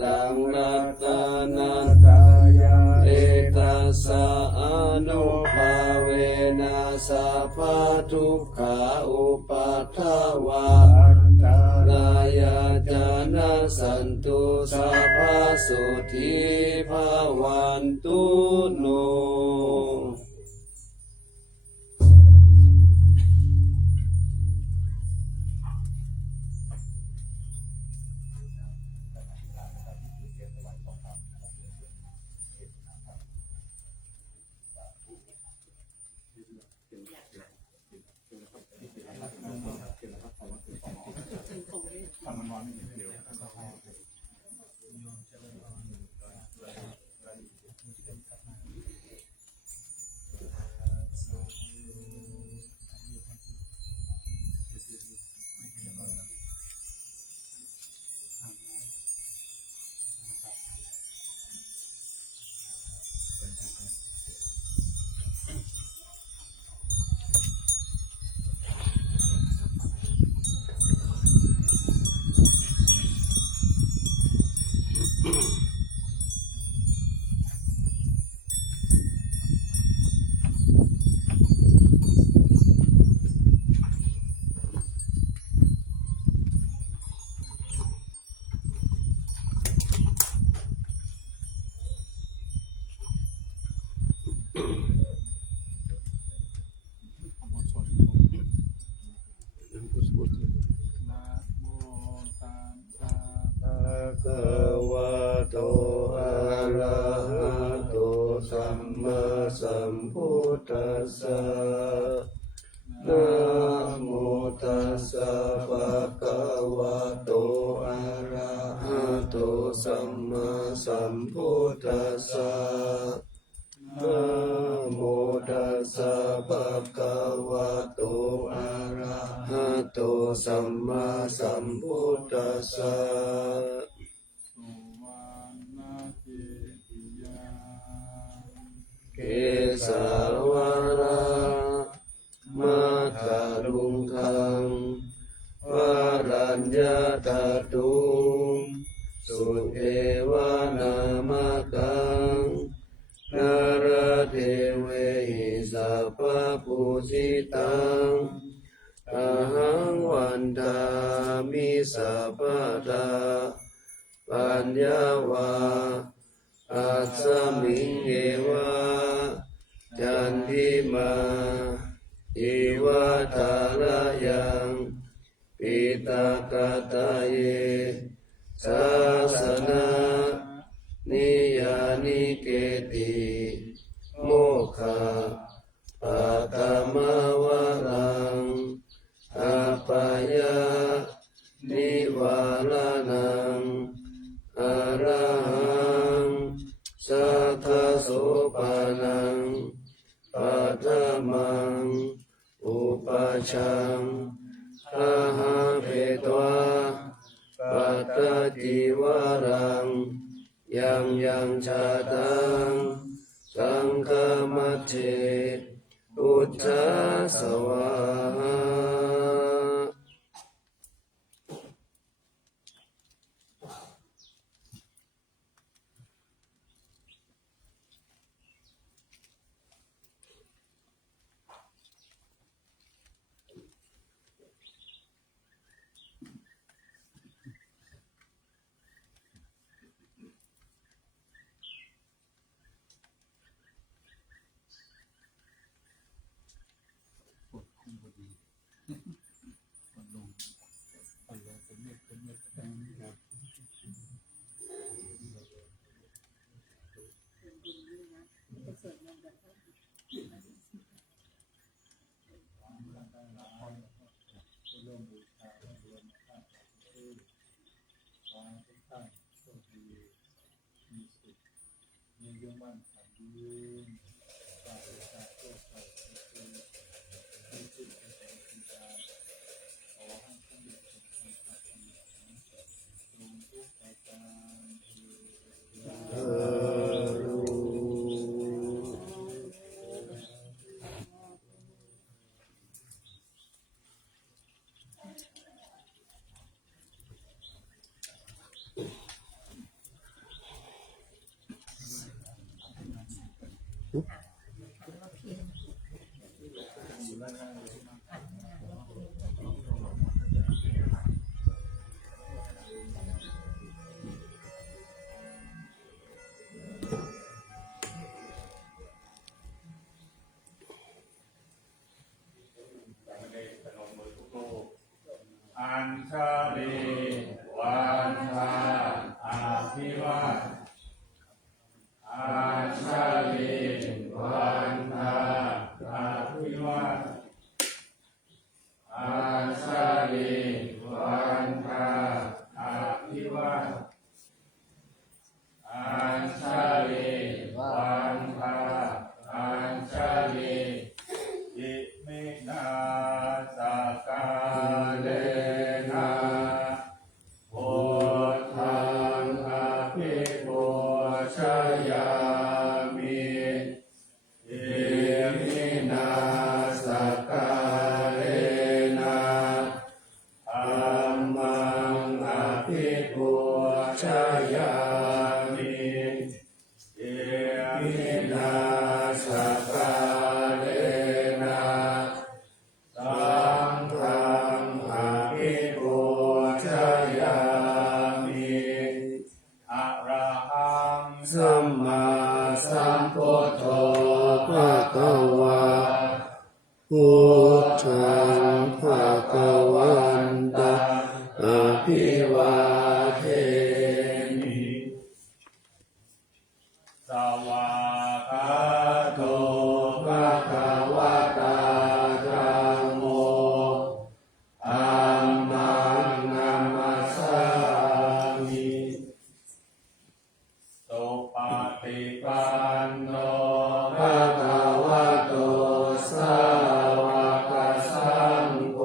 ตังรัตนังกายาเอตัสสะอนุภาเวนัสสะภะทุกขาอุปัฏฐวาอันตรายาจานะสันตุสัพพะสุทิภาวันตุโนสัมพุทธัสสะนะโมตัสสะภะคะวะโตอะระหะโตสัมมาสัมพุทธัสสะนะโมตัสสะภะคะวะโตอะระหะโตสัมมาสัมพุทธัสสะเกสาวรามัคคารุงคังวรัญญาตตุงสุเทวานามกังนารเทเวหิสัพพปุสิตังอะหังวันทามิสัพพทาปัญญาวาอัสสมิงเอวะจันทิมาอิวะทารายังปิตากาตาเยสาสนานิยานิเกติโมฆะปัตตมวรังอัปปายานิวาลานังอะระหังสัทธโสปานังปัฏฐมังอุปัชฌังอะหังเพตวาปัตตติวารังยังชาตังสังฆมัจเจพุทธัสสวาหา ชาลีวันทาอาภิวาทอัญชลีวันทาอาภิวาทอัญชลีวันทาอาภิวาทอัญชลีวันทาอัญชลีอิมินาสกาเลนะพุทธังอภิปูชยามิอิมินาสกาเลนะธัมมังอภิปูชยามิอิมินาสกาเลนะสังฆังอภิปูชยามิอะระหังสัมมาสัมพุทโธภะคะวะพุทธังภะคะวันตังอะภิวาเทมิ สวากขาโตภะคะวะตาธัมโมธัมมังนัมมัสสามิสุปฏิปันโนภะคะวะโตสาวกสังโฆ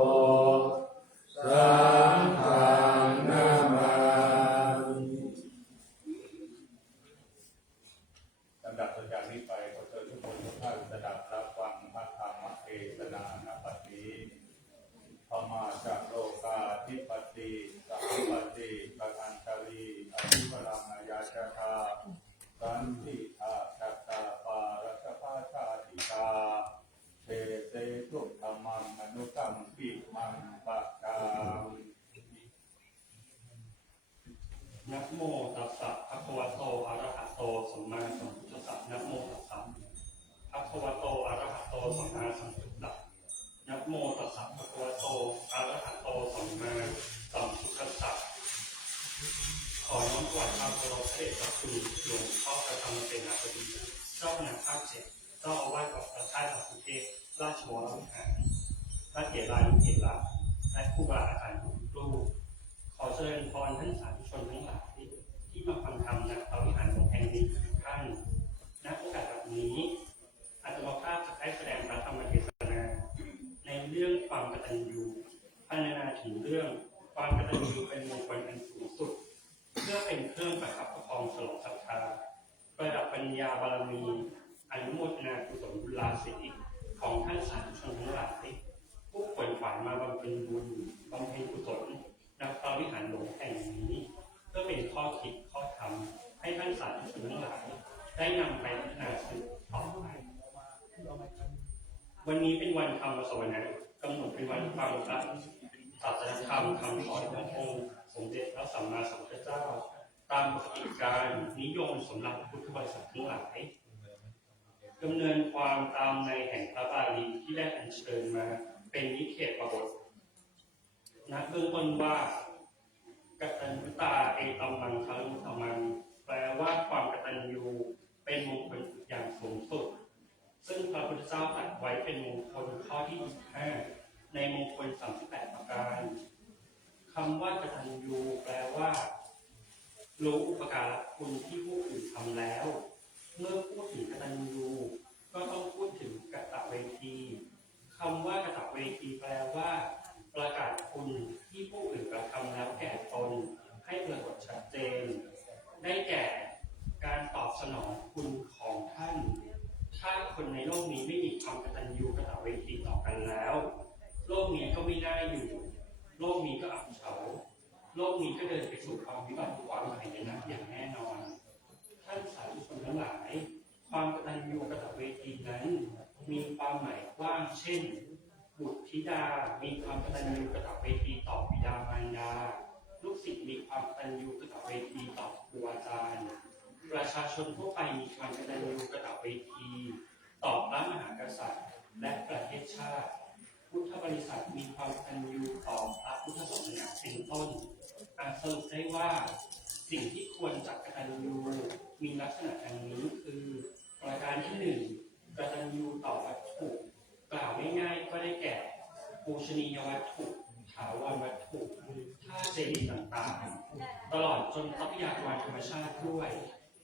สังฆังนามามิ ลำดับต่อจากนี้ไปขอเชิญทุกคนทุกท่านสดับรับฟังพระธรรมเทศนาณบัดนี้พมาจากโลกาธิปติสัพพติปัญจลีอภิวรามายาชาตาสันติอาชัตตาปารัสภาชาติกาเตเตทุกธรรมังอนุกรรมปิมังปะกานะโมตัสสะภะคะวะโตอะระหะโตสัมมาสัมพุทธัสสะนะโมตัสสะภะคะวะโตอะระหะโตสัมมาสัมพุทธัสสะนะโมตัสสะภะคะวะโตอะระหะโตสัมมาสัมพุทธัสสะขอน้อมถวายความเคารพพระเดชพระคุณหลวงพ่อประธรรมเสนาบดีเจ้าคณะภาคเจ็ดเจ้าอาวาสวัดพระธาตุดอยสุเทพราชวรวิหารพระเถรานุเถระและครูบาอาจารย์ทุกรูป ขอเจริญพรท่านสาธุชนทั้งหลายที่มาฟังธรรมณพระวิหารหลวงแห่งนี้ทุกท่านณโอกาสแบบนี้อาตมาภาพจะได้แสดงพระธรรมเทศนาในเรื่องความกตัญญูพรรณนาถึงเรื่องความกตัญญูเป็นมงคลอันสูงสุดเพื่อเป็นเครื่องประคับประคองฉลองศรัทธาประดับปัญญาบารมีอนุโมทนากุศลบุญญาสิทธิของท่านสาธุชนทั้งหลายผู้ขวนขวายมาบำเพ็ญบุญบำเพ็ญกุศลณพระวิหารหลวงแห่งนี้เพื่อเป็นข้อคิดข้อธรรมให้ท่านสาธุชนทั้งหลายได้นำไปพัฒนาสืบต่อไปวันนี้เป็นวันธรรมสวนะกำหนดเป็นวันฟังพระศาสนธรรมคำสอนขององค์สมเด็จพระสัมมาสัมพุทธเจ้าตามปกติการนิยมสำหรับพุทธบริษัททั้งหลายดำเนินความตามในแห่งพระบาลีที่ได้อัญเชิญมาเป็นนิเขปบทณเบื้องต้นว่ากตัญญูตาเอตัมมังคารุธรรมังแปลว่าความกตัญญูเป็นมงคลอย่างสูงสุดซึ่งพระพุทธเจ้าตรัสไว้เป็นมงคลข้อที่25ในมงคล38ประการคำว่ากตัญญูแปลว่ารู้อุปการะคุณที่ผู้อื่นทำแล้วเมื่อพูดถึงกตัญญูก็ต้องพูดถึงกตเวทีคำว่ากตเวทีแปลว่าประกาศคุณที่ผู้อื่นกระทำแล้วแก่ตนให้ปรากฏชัดเจนได้แก่การตอบสนองคุณของท่านถ้าคนในโลกนี้ไม่มีความกตัญญูกตเวทีต่อกันแล้วโลกนี้ก็ไม่ได้อยู่โลกนี้ก็อับเฉาโลกนี้ก็เดินไปสู่ความวิบัติความหายนะอย่างแน่นอนท่านสาธุชนทั้งหลายความกตัญญูกตเวทีนั้นมีความหมายกว้างเช่นบุตรธิดามีความกตัญญูกตเวทีต่อบิดามารดาลูกศิษย์มีความกตัญญูกตเวทีต่อครูอาจารย์ประชาชนทั่วไปมีความกตัญญูกตเวทีต่อพระมหากษัตริย์และประเทศชาติพุทธบริษัทมีความกตัญญูต่อพระ พุทธศาสนาเป็นต้นสรุปได้ว่าสิ่งที่ควรจะกตัญญูมีลักษณะดังนี้คือประการที่หนึ่งกตัญญูต่อวัตถุกล่าวง่ายๆก็ได้แก่ปูชนียวัตถุถาวรวัตถุท่าเจดีย์ต่างๆตลอดจนทรัพยากรธรรมชาติด้วย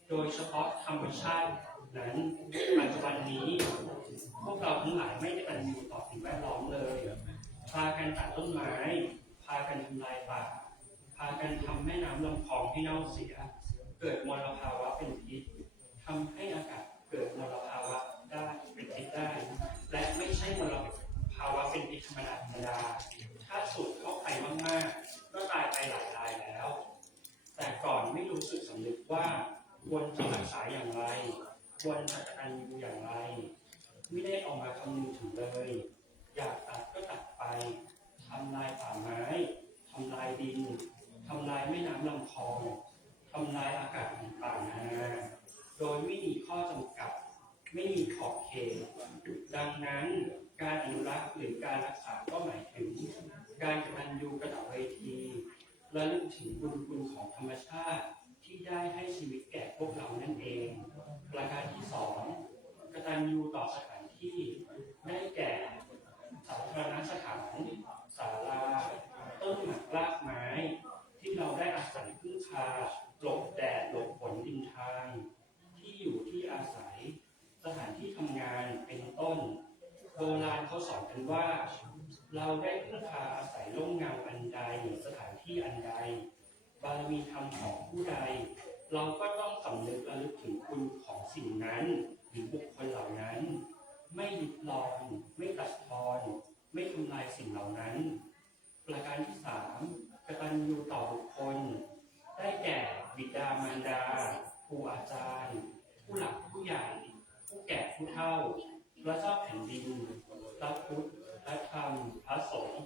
โดยเฉพาะธรรมชาตินั้นปัจจุบันนี้พวกเราทั้งหลายไม่ได้กตัญญูต่อสิ่งแวดล้อมเลยพากันตัดต้นไม้พากันทำลายป่าพากันทำแม่น้ำลำคลองให้เน่าเสียเกิดมลภาวะเป็นพิษทำให้อากาศเกิดมลภาวะได้เป็นพิษได้และไม่ใช่มลภาวะเป็นพิษธรรมดาถ้าสูดเข้าไปมากๆก็ตายไปหลายรายแล้วแต่ก่อนไม่รู้สึกสำนึกว่าควรจะรักษาอย่างไรควรจะกตัญญูอย่างไรไม่ได้ออกมาคำนึงถึงเลยอยากตัดก็ตัดไปทำลายป่าไม้ทำลายดินทำลายแม่น้ำลำคลองทำลายอากาศต่างๆนานาโดยไม่มีข้อจำกัดไม่มีขอบเขตดังนั้นการอนุรักษ์หรือการรักษาก็หมายถึงการกตัญญูกตเวทีระลึกถึงบุญคุณของธรรมชาติที่ได้ให้ชีวิตแก่พวกเรานั่นเองประการที่สองกตัญญูต่อสถานที่ได้แก่สาธารณสถานศาลาต้นหมากรากไม้ที่เราได้อาศัยพึ่งพาหลบแดดหลบฝนดินทางที่อยู่ที่อาศัยสถานที่ทำงานเป็นต้นโบราณเขาสอนกันว่าเราได้พึ่งพาอาศัยร่มเงาอันใดสถานที่อันใดบารมีธรรมของผู้ใดเราก็ต้องสำนึกระลึกถึงคุณของสิ่งนั้นหรือบุคคลเหล่านั้นไม่ยึดรอนไม่ตัดทอนไม่ทำลายสิ่งเหล่านั้นประการที่สามกตัญญูต่อบุคคลได้แก่บิดามารดาครูอาจารย์ผู้หลักผู้ใหญ่ผู้แก่ผู้เฒ่าพระเจ้าแผ่นดินพระพุทธพระธรรมพระสงฆ์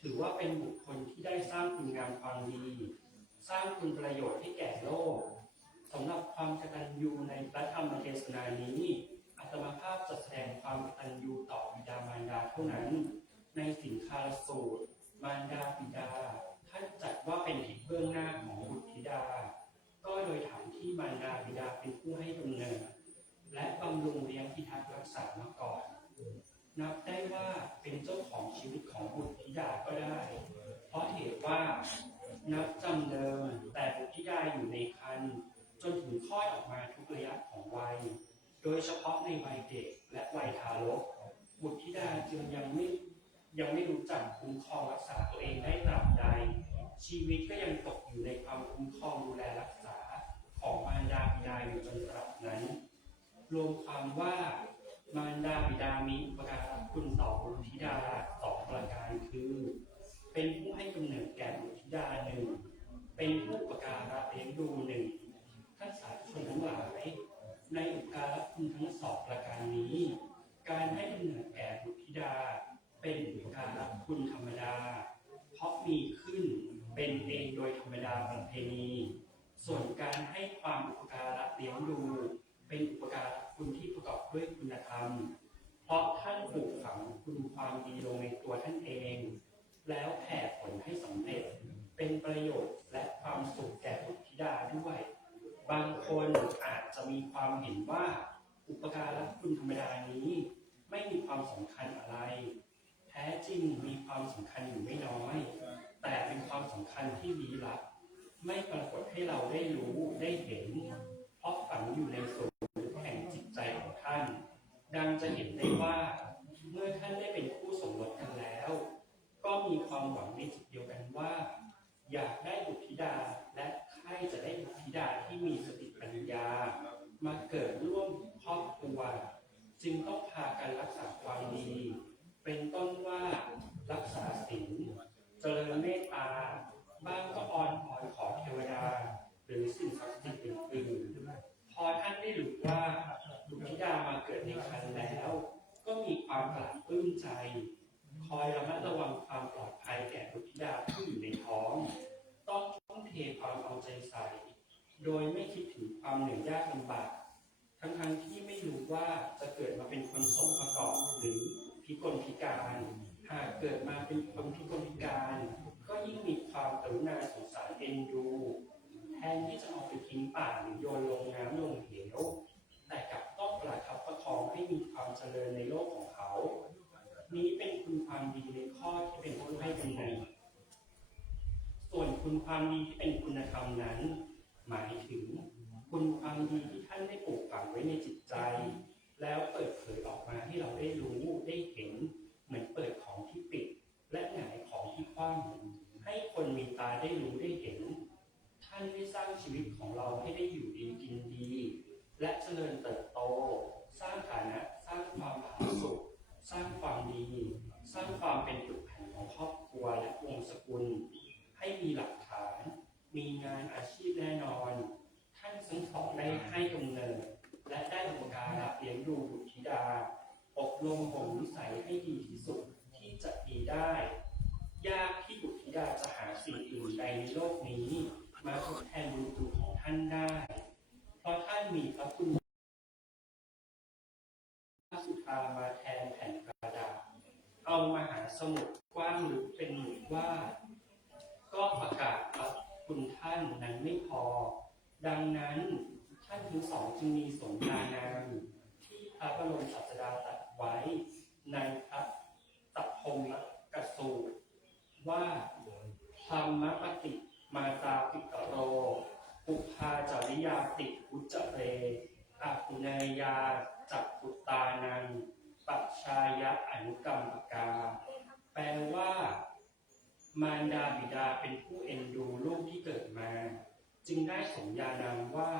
ถือว่าเป็นบุคคลที่ได้สร้างคุณงามความดีสร้างคุณประโยชน์ให้แก่โลกสำหรับความกตัญญูในพระธรรมเทศนานี้อาตมาภาพจะแสดงความกตัญญูต่อบิดามารดาเท่านั้นในสินคารสูตรมารดาบิดาท่านจัดว่าเป็นทิศเบื้องหน้าของบุตรธิดาก็โดยฐานที่มารดาบิดาเป็นผู้ให้กำเนิดและบำรุงเลี้ยงพิทักษ์รักษามาก่อนนับได้ว่าเป็นเจ้าของชีวิตของบุตรธิดาก็ได้เพราะเหตุว่านับจำเดิมแต่บุตรธิดาอยู่ในครรภ์จนถึงคลอดออกมาทุกระยะของวัยโดยเฉพาะในวัยเด็กและวัยทารกบุตรธิดาจึงยังไม่รู้จักคุ้มครองรักษาตัวเองได้ตราบใดชีวิตก็ยังตกอยู่ในความคุ้มครองดูแลรักษาของมารดาบิดาอยู่จนตราบนั้นรวมความว่ามารดาบิดามีอุปการะคุณต่อบุตรธิดาสองประการคือเป็นผู้ให้กำเนิดแก่บุตรธิดาหนึ่งเป็นผู้อุปการะเลี้ยงดูหนึ่งท่านสาธุชนทั้งหลายในอุปการะคุณทั้งสองประการนี้การให้กำเนิดแก่บุตรธิดาเป็นอุปการะคุณธรรมดาเพราะมีขึ้นเป็นเองโดยธรรมดาประเพณีส่วนการให้ความอุปการะเลี้ยงดูเป็นอุปการะคุณที่ประกอบด้วยคุณธรรมเพราะท่านปลูกฝังคุณความดีลงในตัวท่านเองแล้วแผ่ผลให้สำเร็จเป็นประโยชน์และความสุขแก่บุตรธิดาด้วยบางคนอาจจะมีความเห็นว่าอุปการะคุณธรรมดานี้ไม่มีความสำคัญอะไรแท้จริงมีความสำคัญอยู่ไม่น้อยแต่เป็นความสำคัญที่ลี้ลับไม่ปรากฏให้เราได้รู้ได้เห็นเพราะฝังอยู่ในส่วนลึกแห่งจิตใจของท่านดังจะเห็นได้ว่าเมื่อท่านได้เป็นคู่สมรสกันแล้วก็มีความหวังในจิตเดียวกันว่าอยากได้บุตรธิดาและใครจะได้บุตรธิดาที่มีสติปัญญามาเกิดร่วมครอบครัวจึงต้องพากันรักษาความดีเป็นต้นว่ารักษาศีลเจริญเมตตาบ้างก็อ้อนวอนขอเทวดาหรือสิ่งศักดิ์สิทธิ์อื่นๆพอท่านได้รู้ว่าบุตรธิดามาเกิดในครรภ์แล้วก็มีความปลาบปลื้มใจคอยระมัดระวังความปลอดภัยแก่บุตรธิดาที่อยู่ในท้องต้องทุ่มเทความเอาใจใส่โดยไม่คิดถึงความเหนื่อยยากลำบากทั้งที่ไม่รู้ว่าจะเกิดมาเป็นคนสมประกอบหรือพิกลพิการหากเกิดมาเป็นคนพิกลพิการก็ ยิ่งมีความกรุณาสงสารเอ็นดูแทนที่จะเอาไปทิ้งป่าหรือโยนลงน้ำลงเหวแต่กลับต้องประคับประคองให้มีความเจริญในโลกของเขานี้เป็นคุณความดีในข้อที่เป็นผู้ให้กำเนิดส่วนคุณความดีที่เป็นคุณธรรมนั้นหมายถึงคุณความดีที่ท่านได้ปลูกฝังไว้ในจิตใจแล้วเปิดเผยออกมาให้เราได้รู้ได้เห็นเหมือนเปิดของที่ปิดและหงายของที่คว่ำให้คนมีตาได้รู้ได้เห็นท่านได้สร้างชีวิตของเราให้ได้อยู่ดีกินดีและเจริญเติบโตสร้างฐานะสร้างความผาสุกสร้างความดีสร้างความเป็นจุดแข็งของครอบครัวและวงศ์สกุลให้มีหลักฐานมีงานอาชีพแน่นอนท่านทั้งสองได้ให้กำเนิดและได้อุปการะเลี้ยงดูบุตรธิดาอบรมบ่มนิสัยให้ดีที่สุดที่จะดีได้ยากที่บุตรธิดาจะหาสิ่งอื่นใดในโลกนี้มาทดแทนบุญคุณของท่านได้เพราะท่านมีพระคุณพระสุธามาแทนแผ่นกระดาษเอามหาสมุทรกว้างลึกเป็นหมื่นว่าก็ประกาศพระคุณท่านนั้นไม่พอดังนั้นท่านทั้งสองจึงมีสมญานามที่พระบรมศาสดาตรัสไว้ในพระสัพพมกสูตรว่าธรรมปฏิมาตาปิกโรปุพาจริยาติอุจจเรอาปุเนยาจักปุตตานังปัจชายะอนุกรรมกาแปลว่ามารดาบิดาเป็นผู้เอ็นดูลูกที่เกิดมาจึงได้สมญานามว่า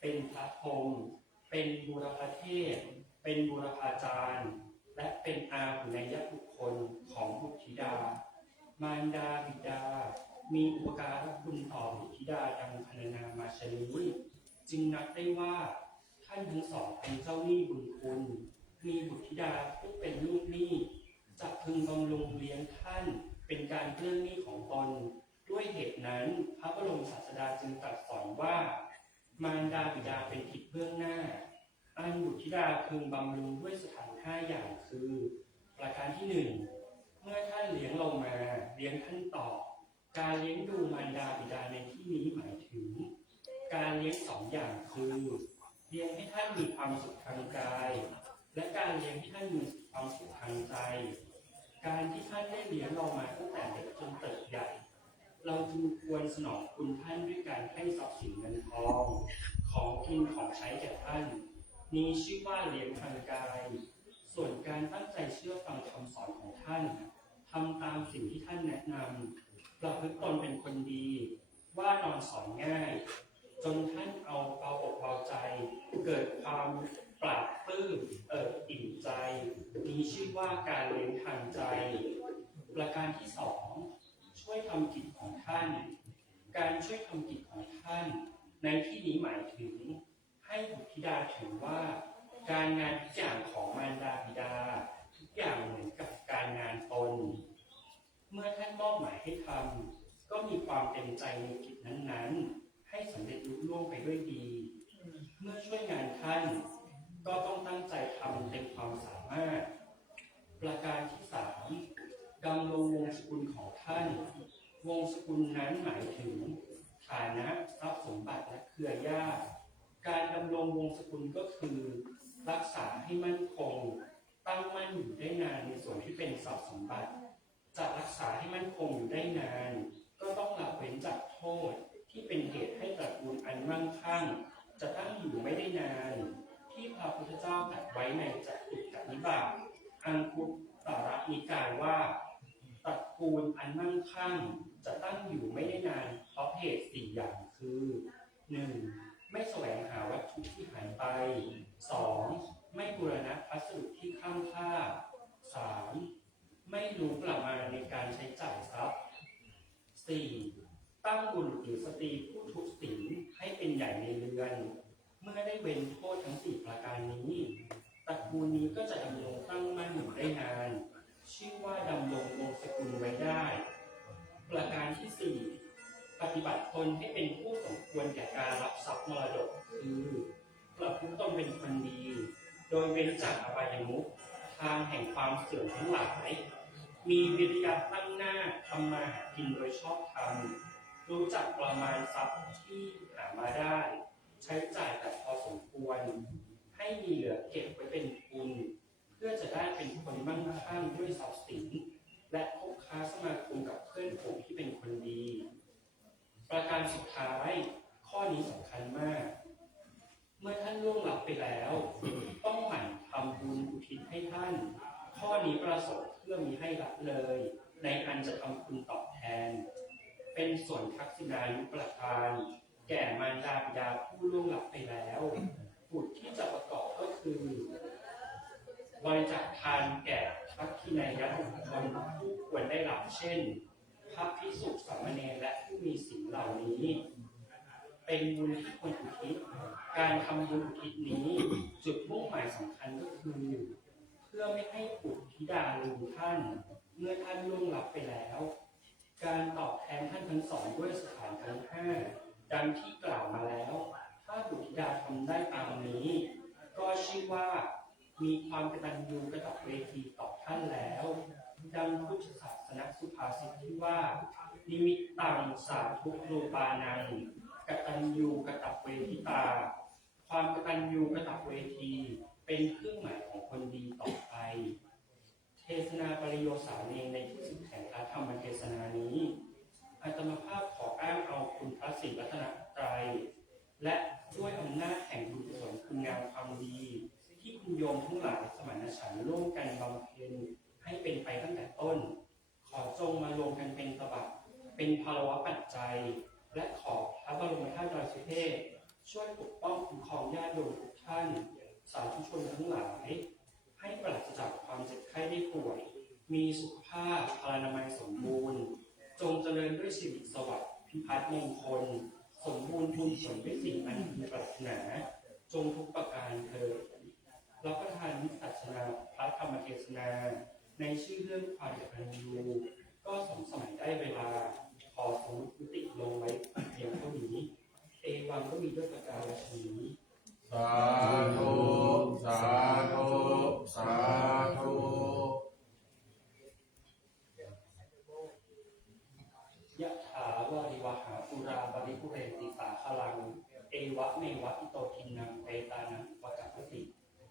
เป็นพระพรหมเป็นบูรพเทพเป็นบูรพาจารย์และเป็นอาหุเนยบุคคลของบุตรธิดามารดาบิดามีอุปการะคุณต่อบุตรธิดาดังพรรณนามาชนี้จึงนับได้ว่าท่านทั้งสองเป็นเจ้าหนี้บุญคุณมีบุตรธิดาผู้เป็นลูกหนี้จะพึงบำรุงเลี้ยงท่านเป็นการเลื่อนหนี้ของตนด้วยเหตุนั้นพระบรมศาสดาจึงตรัสสอนว่ามารดาบิดาเป็นทิศเบื้องหน้าอันบุตรธิดาพึงบำรุงด้วยสถาน5อย่างคือประการที่1เมื่อท่านเลี้ยงเรามาเลี้ยงท่านตอบการเลี้ยงดูมารดาบิดาในที่นี้หมายถึงการเลี้ยง2อย่างคือเลี้ยงให้ท่านมีความสุขทางกายและการเลี้ยงให้ท่านมีความสุขทางใจการที่ท่านได้เลี้ยงเรามาตั้งแต่เด็กจนเติบใหญ่เราจึงควรสนองคุณท่านด้วยการให้ทรัพย์สินเงินทองของกินของใช้แก่ท่านนี้ชื่อว่าเลี้ยงทางกายส่วนการตั้งใจเชื่อฟังคำสอนของท่านทำตามสิ่งที่ท่านแนะนำประพฤติตนเป็นคนดีว่านอนสอนง่ายจนท่านเอาอกเบาใจเกิดความปราบปลื้มอิ่มใจนี้ชื่อว่าการเลี้ยงทางใจประการที่2ช่วยทำกิจของท่านการช่วยทำกิจของท่านในที่นี้หมายถึงให้บุตรธิดาถือว่าการงานทุกอย่างของมารดาบิดาทุกอย่างเหมือนกับการงานตนเมื่อท่านมอบหมายให้ทำก็มีความเต็มใจในกิจนั้นๆให้สำเร็จลุล่วงไปด้วยดีเมื่อช่วยงานท่านก็ต้องตั้งใจทำเต็มความสามารถประการที่3ดำรงวงศกุลของท่านวงศกุลนั้นหมายถึงฐานะทรัพย์สมบัติและเครือญาติการดำรงวงศกุลก็คือรักษาให้มั่นคงตั้งมั่นอยู่ได้นานในส่วนที่เป็นทรัพย์สมบัติจะรักษาให้มั่นคงอยู่ได้นานก็ต้องละเว้นจากโทษที่เป็นเหตุให้ตระกูลอันมั่งคั่งจะตั้งอยู่ไม่ได้นานที่พระพุทธเจ้าตรัสไว้ในจักขุกนิบาตอังคุตรนิกายว่าตระกูลอันมั่งคั่งจะตั้งอยู่ไม่ได้นานเพราะเหตุ4อย่างคือ 1. ไม่แสวงหาวัตถุที่หายไป 2. ไม่บูรณะพัสดุที่ข้างค่า 3. ไม่รู้ประมาณในการใช้จ่ายทรัพย์ 4. ตั้งบุรุษหรือสตรีผู้ทุศีลให้เป็นใหญ่ในเรือนเมื่อได้เว้นโทษทั้ง4ประการนี้ตระกูลนี้ก็จะดำรงตั้งมั่นอยู่ได้นานชื่อว่าดำรงวงศกุลไว้ได้ประการที่4ปฏิบัติตนให้เป็นผู้สมควรแก่การรับทรัพย์มรดกคือประพฤติตนเป็นคนดีโดยเว้นจากอบายมุขทางแห่งความเสื่อมทั้งหลายมีวิริยะตั้งหน้าทำมาหากินโดย ยชอบธรรมรู้จักประมาณทรัพย์ที่หามาได้ใช้จ่ายแต่พอสมควรให้มีเหลือเก็บไว้เป็นทุนเพื่อจะได้เป็นคนมั่งคั่งด้วยทรัพย์สินและคบค้าสมาคมกับเพื่อนฝูงที่เป็นคนดีประการสุดท้ายข้อนี้สำคัญมากเมื่อท่านล่วงลับไปแล้วต้องหมั่นทำบุญอุทิศให้ท่านข้อนี้ประสงค์เพื่อมีให้ละเลยในอันจะทำคุณตอบแทนเป็นส่วนทักษิณายุประทานแก่มารดาบิดาผู้ล่วงลับไปแล้วบุตรที่จะประกอบก็คือบริจาคทานแก่ทักษิณายบุคคลผู้ควรได้รับเช่นพระภิกษุสามเณรและผู้มีศีลเหล่านี้เป็นบุญที่ควรอุทิศการทำบุญอุทิศนี้จุดมุ่งหมายสำคัญก็คือเพื่อไม่ให้บุตรธิดาลืมท่านเมื่อท่านล่วงลับไปแล้วการตอบแทนท่านทั้งสองด้วยสถานทั้งห้าดังที่กล่าวมาแล้วถ้าบุตรธิดาทำได้ตามนี้ก็ชื่อว่ามีความกตัญญูกตเวทีต่อท่านแล้วดังพุทธศาสนสุภาษิตที่ว่านิมิตตังสาธุรูปานังกตัญญูกตเวทิตาความกตัญญูกตเวทีเป็นเครื่องหมายของคนดีต่อไปเทศนาปริโยสาเนในที่สุดแห่งพระธรรมเทศนานี้อาตมาภาพขออ้างเอาคุณพระศรีรัตนตรัยและด้วยอำนาจแห่งบุญกุศลคุณงามความดีที่คุณโยมทั้งหลายสมณฉันท์ร่วมกันบำเพ็ญให้เป็นไปตั้งแต่ต้นขอจงมารวมกันเป็นตบะเป็นภารวะปัจจัยและขอพระบรมธาตุดอยสุเทพช่วยปกป้องคุ้มครองญาติโยมทุกท่านสาธุชนทั้งหลายให้ปราศจากความเจ็บไข้ได้ป่วยมีสุขภาพพลานามัยสมบูรณ์จงเจริญด้วยชีวิตสวัสดิ์พิพัฒน์มงคลสมบูรณ์บุญผลด้วยสิ่งอันพึงปรารถนาจงทุกประการเถิดรับประทานวิสัชนาพระธรรมเทศนาในชื่อเรื่องความกตัญญูก็สมสมัยได้เวลาขอสมุติติลงไว้เพียงเท่านี้เอวังก็มีด้วยประการฉนี้สาธุสาธุสาธุยะถาวาริวหาปุราบริปุเรนติสาคลังเอวะเมวะอิโตทินังเปตานังวะกัปปติ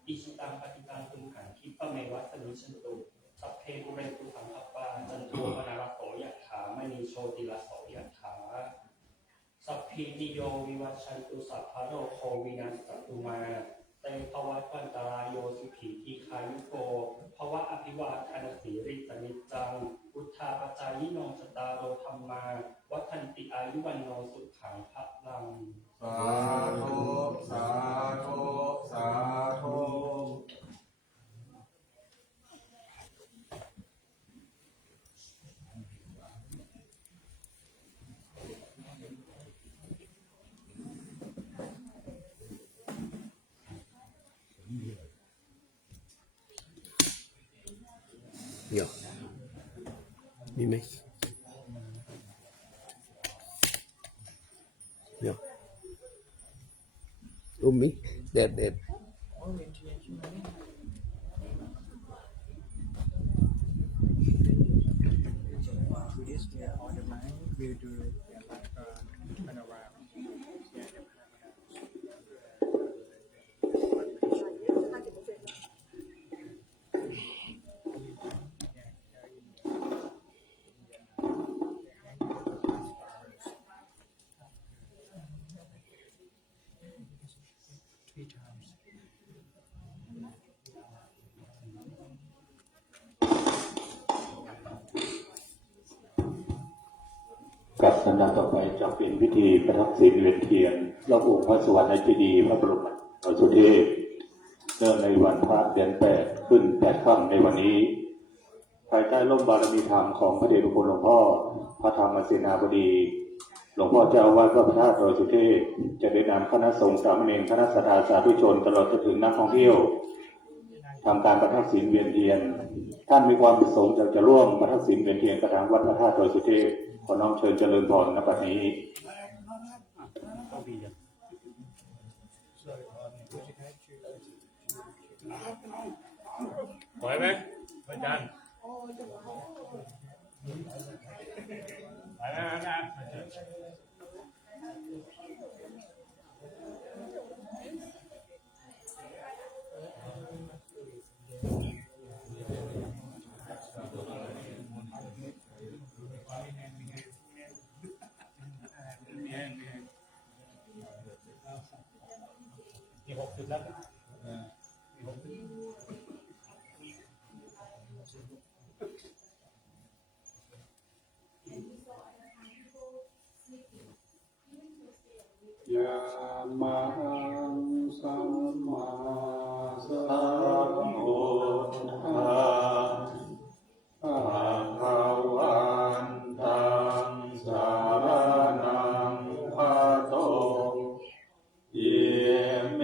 อิชิตังปฏิตังตุมหังคิปะเมวะสมิชันตุสัพเพปุเรนตุสังคัปปาจันโทปนารโสยะถามณีโชติลโสยะถาสัพพิติโยวิวัชชันตุสัพพะโรโควินัสสตุมาเตภวัตวันตรายโยสุขีทีคายุโกภวะอภิวาทานสีริสนิจจังพุทธาปจายิโนจตารโรธรรมาวัฒนติอายุวันโนสุขังพลังสาธุสาธุสาธุเดี๋ยวมีไหมเดี๋ยวมิเด็ดเด็ดกับสัปดาห์ต่อไปจะเป็นพิธีประทับศีลเวียนเทียนรอบองค์พระสวรรค์เจดีย์พระบรมสุเทพเนื่องในวันพระเดือน8ขึ้น8ค่ำในวันนี้ภายใต้ร่มบารมีธรรมของพระเดชพระคุณหลวงพ่อพระธรรมเสนาบดีหลวงพ่อเจ้าอาวาสวัดพระธาตุดอยสุเทพจะได้นำคณะสงฆ์สามเณรคณะศรัทธาสาธุชนตลอดถึงนักท่องเที่ยวทำการประทับศีลเวียนเทียนท่านมีความประสงค์จะร่วมประทับศีลเวียนเทียนกระถางวัดพระธาตุดอยสุเทพขอน้อมเชิญเจริญพรณบัดนี้ไหวไหมอาจารย์ไหว ยะมังสัมมาสัมพุทธังภะคะวันตังสารนังภัสโตเยเม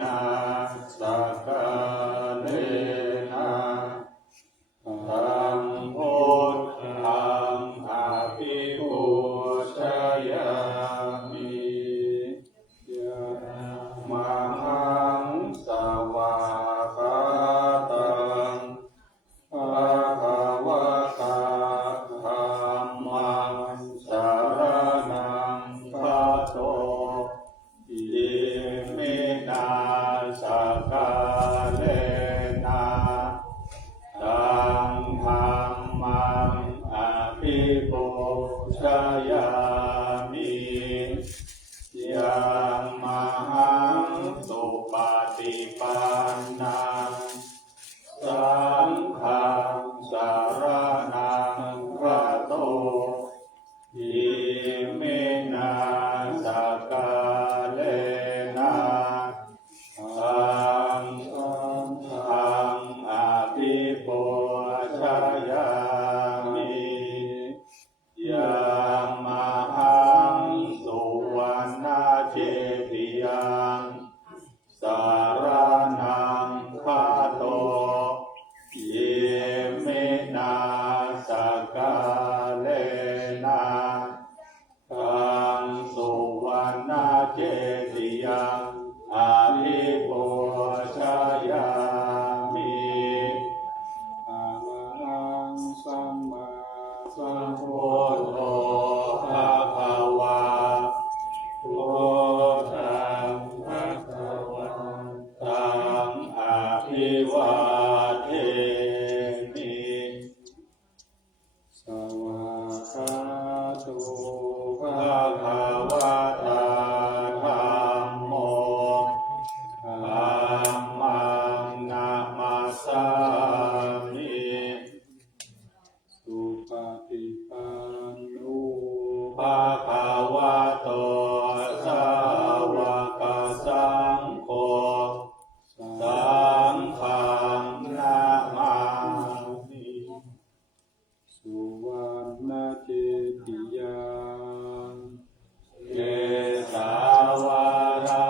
นะสักกะเลนะธัมโมธังอะภิปูชยามิยะมังสวากาตังภะคะวะตาธัมมังสารนังภัสโตเยเมนะสักกะเลนะตังธัมมังอะภิปูชยามิยังมหังสุปฏิปันนังสังฆังสารนังภัสโตเยเมนะสักกะเลนะตังธัมมังอะภิปูชยามิยังมหังสุวรรณเจติยังสารนังภัสโตเยเมนะสักกะเลนะตังสุวรรณเจติยังอะภิปูชยามิอะระหังสัมมาสัมพุทโธภะคะวาพุทธังภะคะวันตังอะภิวาเทมิสวากขาโตภะคะวะตาธัมโมธัมมังนะมัสสามิสุปฏิปันโนภะคะวะโตสาวกสังโฆสังฆังนะมามิสุวรรณเจติยังเกสาวรา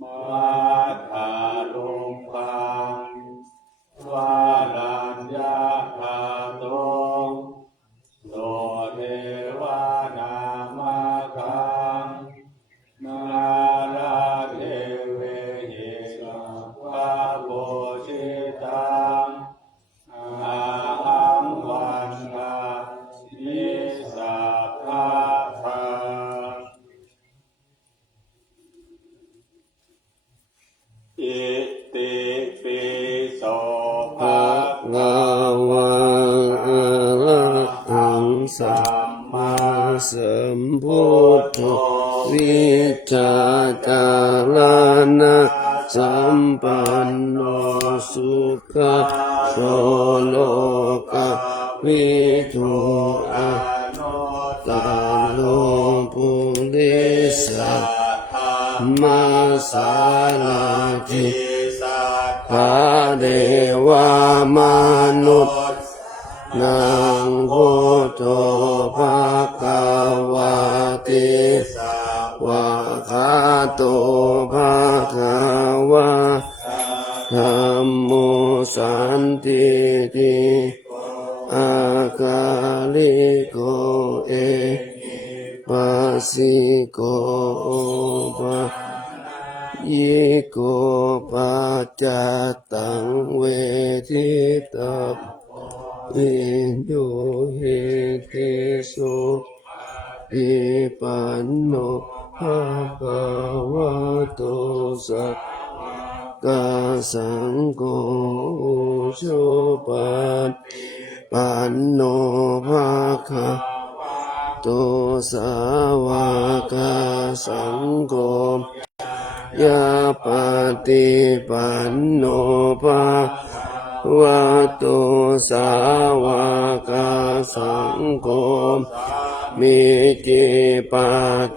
มัคคาลุงคังวารัญญาคาโตโสเทวานามาคังนาราเทเวหิสัพพะโพชิตังอาหังวันทานิสัพพะทาอิติปิโสภะ ลาวะอะระหังสัมมาสัมพุทโธวิชาจารณะสัมปันโนสุขโสโลกวิทูอาตาโลปุริสัทมาสาลาจิพาเดวามนุษย์นังพุทโธภะคะวะติวะคาโตภะคะวะธัมโมสันติติอาคาลิโกเอปัสสิโกภะยิโกปัจจตังเวทิตา อิโยเหติสุอิปันโนภะคะวะโตสักกะสังโฆสุปปันโนภะคะโตสาวกสังโฆยะปฏิปันโนภะวะโตสาวกสังโฆมิจิป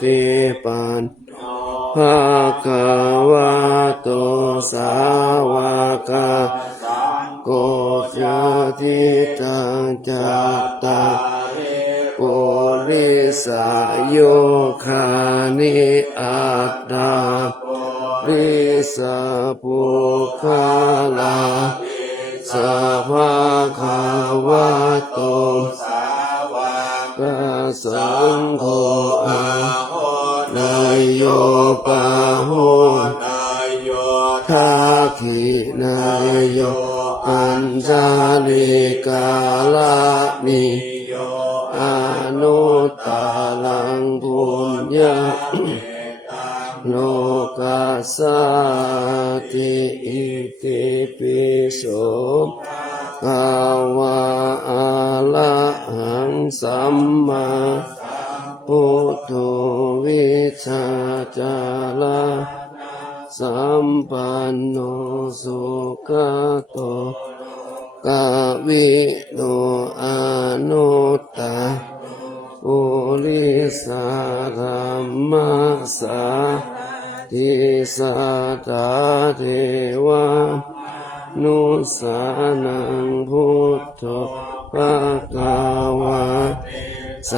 ฏิปันภะคะวะโตสาวกสังโฆจะทิตังจัตตาปุริสโยคานิอัตตาริสปุคาลาสัพพะคาวะโตสาวกสังโฆอะนายโยปะโหนายโยทักขินายโยอัญชาลิกาลานิโยอนุตตลังปุญญาโลกัสสติอิติปิโสภาวะอะระหังสัมมาพุทโธวิชาจาระสัมปันโนสุขโตกวิโนอนุตตะปุริสธรรมสาทิสัตตาเทวานุสานังพุทโธภะคะวะส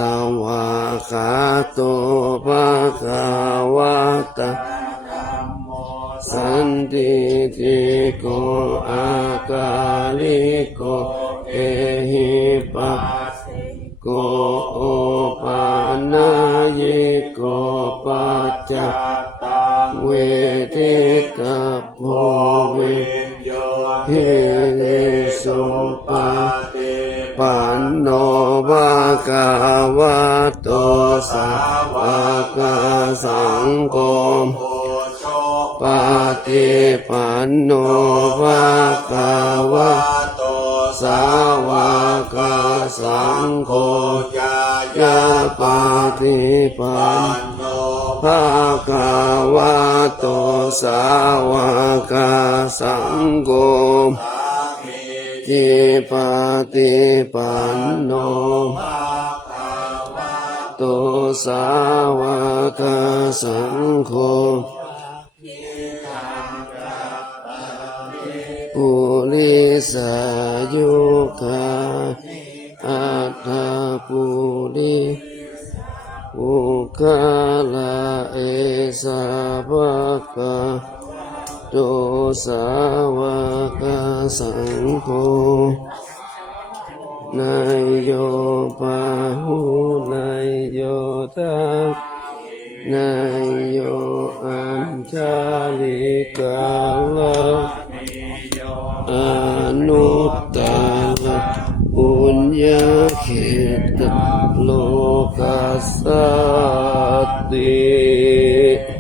วากขาโตภะคะวะตะสันติติโกอากาลิโกเอหิปัสโกโอปานายิโกปัจจเวทิตาโพวิโยหิริสุปาปันโนภะคะวะโตสาวกสังโฆปฏิปันโนภะคะวะโตสาวกสังโฆยะปฏิปันโนภะคะวะโตสาวกสังโฆจิปฏิปันโนภะคะวะโตสาวกสังโฆปุริสายุคาอัตถปุริอุคาลาเอสาภะคะโตสาวกสังโฆนายโยปะหุนายโยทักนายโยอัญชาลิกาลาอนุตตะปุญญาเขตโลกัสสติ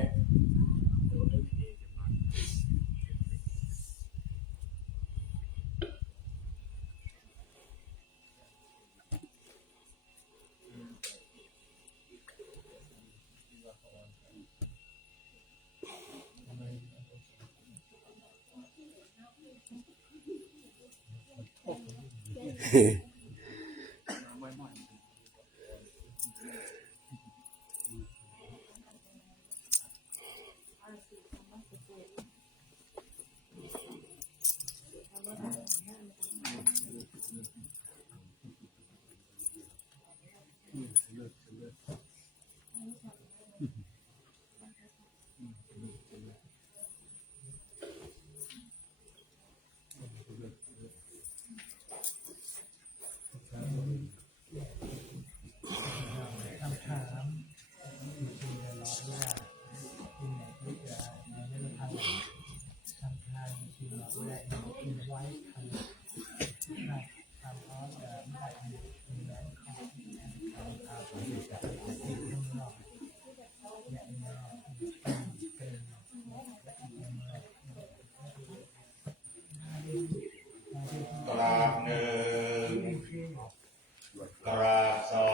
ราบสอ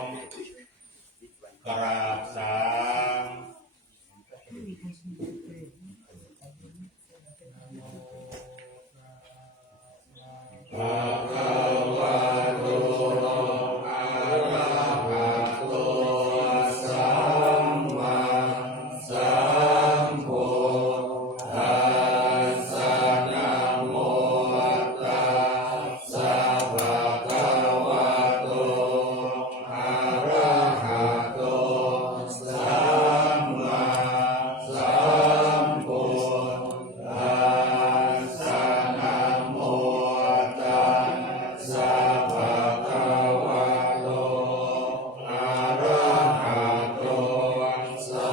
งกราบสามภะคะวะโตอะระหะโตสัมมาสัมพุทธัสสะนะโมตัสสะภะคะวะโตอะระหะโตสัมมาสัมพุทธัสสะนะโมตัสสะภะคะวะโตอะระหะโตสั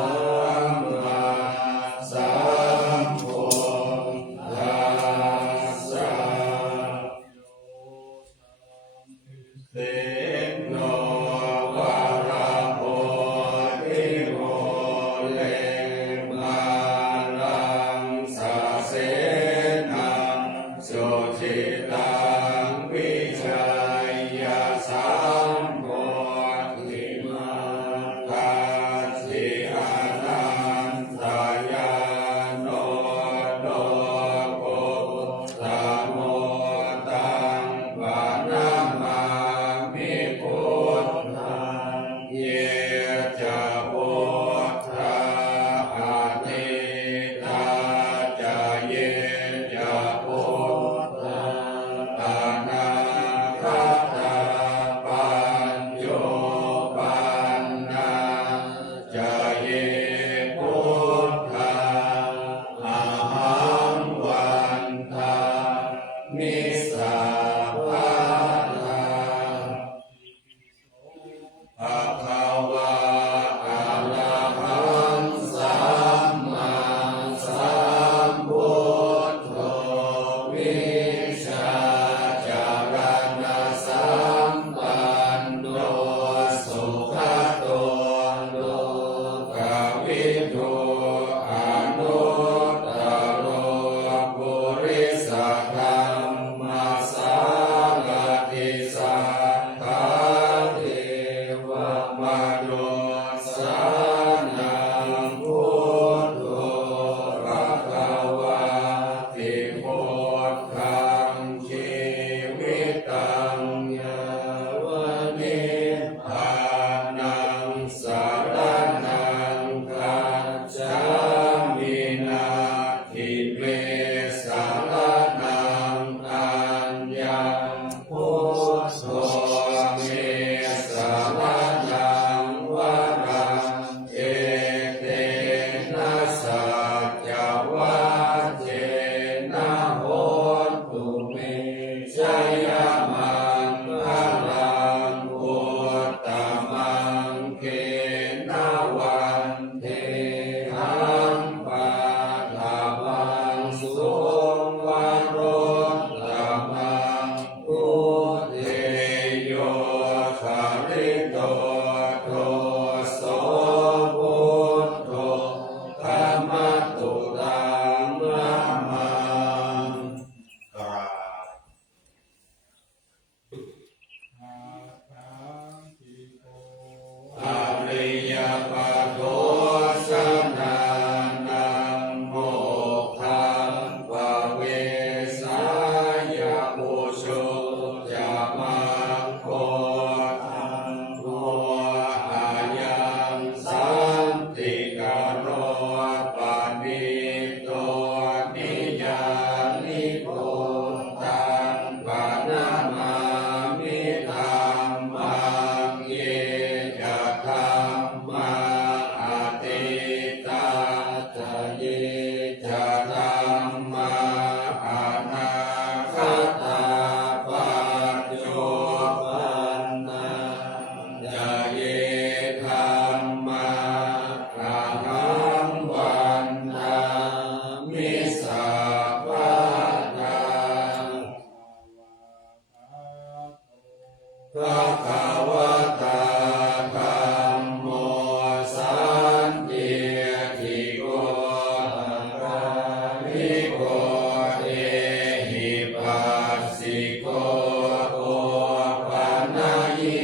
มมาสัมพุทธัสสะเตโนวะระโพธิโมเลมานังสาเสนังสุจิตังวิชัยยสัมโพธิมาคัสสิอานันตายาโนโนโกตโมตังวานามามิพุทธังเยจะพุทธาอาทิตาจะเยจะพุทธาอนาคตาปัญโยปันนาจะเยพุทธาอาหังวันทามิสสาภาทาภะคะวะอะระหังสัมมาสัมพุทโธวิชาจารณะสัมปันโนสุขโตโลกวิทูอนุตตโรปุริสธรรมสารติสัทธาเทวมนุสสานังพุทโธภะคะวะติพุทธังชีวิตังยาวนิพพานังสารนังคัจฉามินาทิเมสารนังอัญญังพุทโธเมสารนังวรังเอเตนะสัจจวัจเจนะโหตุเมชยมันพลังพุทธมังเกนะวันเทหังปาลามังสุวันโรตมังพุทเทโยคาริโตโทโสพุทโธธรรมตุตังนะมังกราบ อริยปัจโตสนานังโมฆะภเวสายะปุชุจะมังโคทังโมอายังสันติกโรปานิโตนิยานิโกตังปานามามิธัมมังเยจะธัมมาอาติตาจะเยจะธัมมาอานาคตาปัจโยปันนาจะเยธัมมาอาหังวันทามิสสาภาทาภะคะวะตาธัมโมสันติทิโกภะริโกเอหิปัสสิโกโอปัญญิ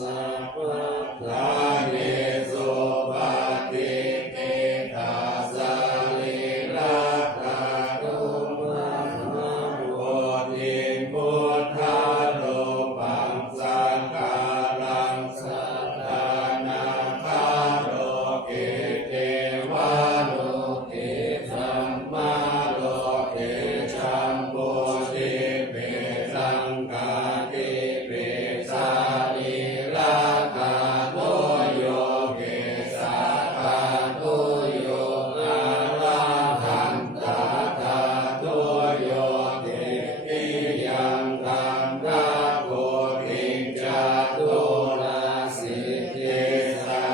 สัพพะทานิสุปฏิทิตาสาลิลักขาตุมังนะโมทิพุทธาโลปังสังฆารังสัทธานาคาโลเกเทวาโลเกสัมมาโลเกชัมโพธิเปสังฆาติเปสาลิลักขาโตโยเกสัพพะโตโยอะระหันตถาโตโยเตติยังธัมมะโพธิจตุราสิเยสา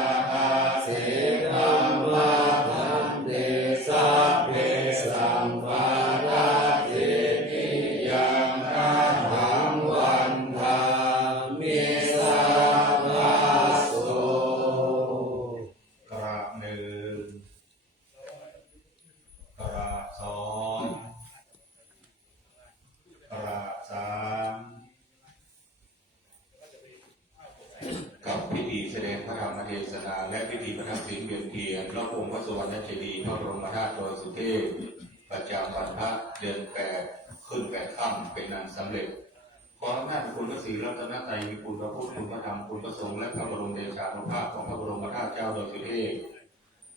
สิธัมมาธัมเดสัพเพสัมภาระเทติยังอะหังวันทามิสัพพะโส กราบหนึ่งกราบสองกราบสาม กับพิธีแสดงพระธรรมเทศนาและพิธีประทับศีลเวียนเทียนรอบองค์พระสวรรณเจดีย์พระบรมธาตุดอยสุเทพประจำวันพระเดือน8ขึ้น8ค่ำเป็นอันสำเร็จขออำนาจคุณพระศรีรัตนตรัยมีคุณพระพุทธคุณพระธรรมคุณพระสงฆ์และพระบรมเดชานุภาพของพระบรมธาตุเจ้าดอยสุเทพ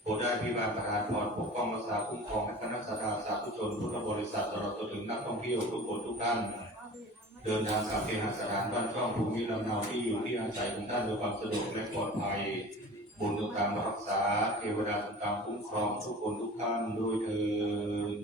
โปรดได้พิบาลประทานพรปกป้องรักษาคุ้มครองให้คณะสัตยาสาธุชนพุทธบริษัทตลอดจนถึงนักท่องเที่ยวทุกคนทุกท่านเดินทางกลับเคหสถานบ้านช่องภูมิลำเนาที่อยู่ที่อาศัยของท่านโดยความสะดวกและปลอดภัยบุญทุกตามรักษาเทวดาทุกตามคุ้มครองทุกคนทุกท่านด้วยเถิด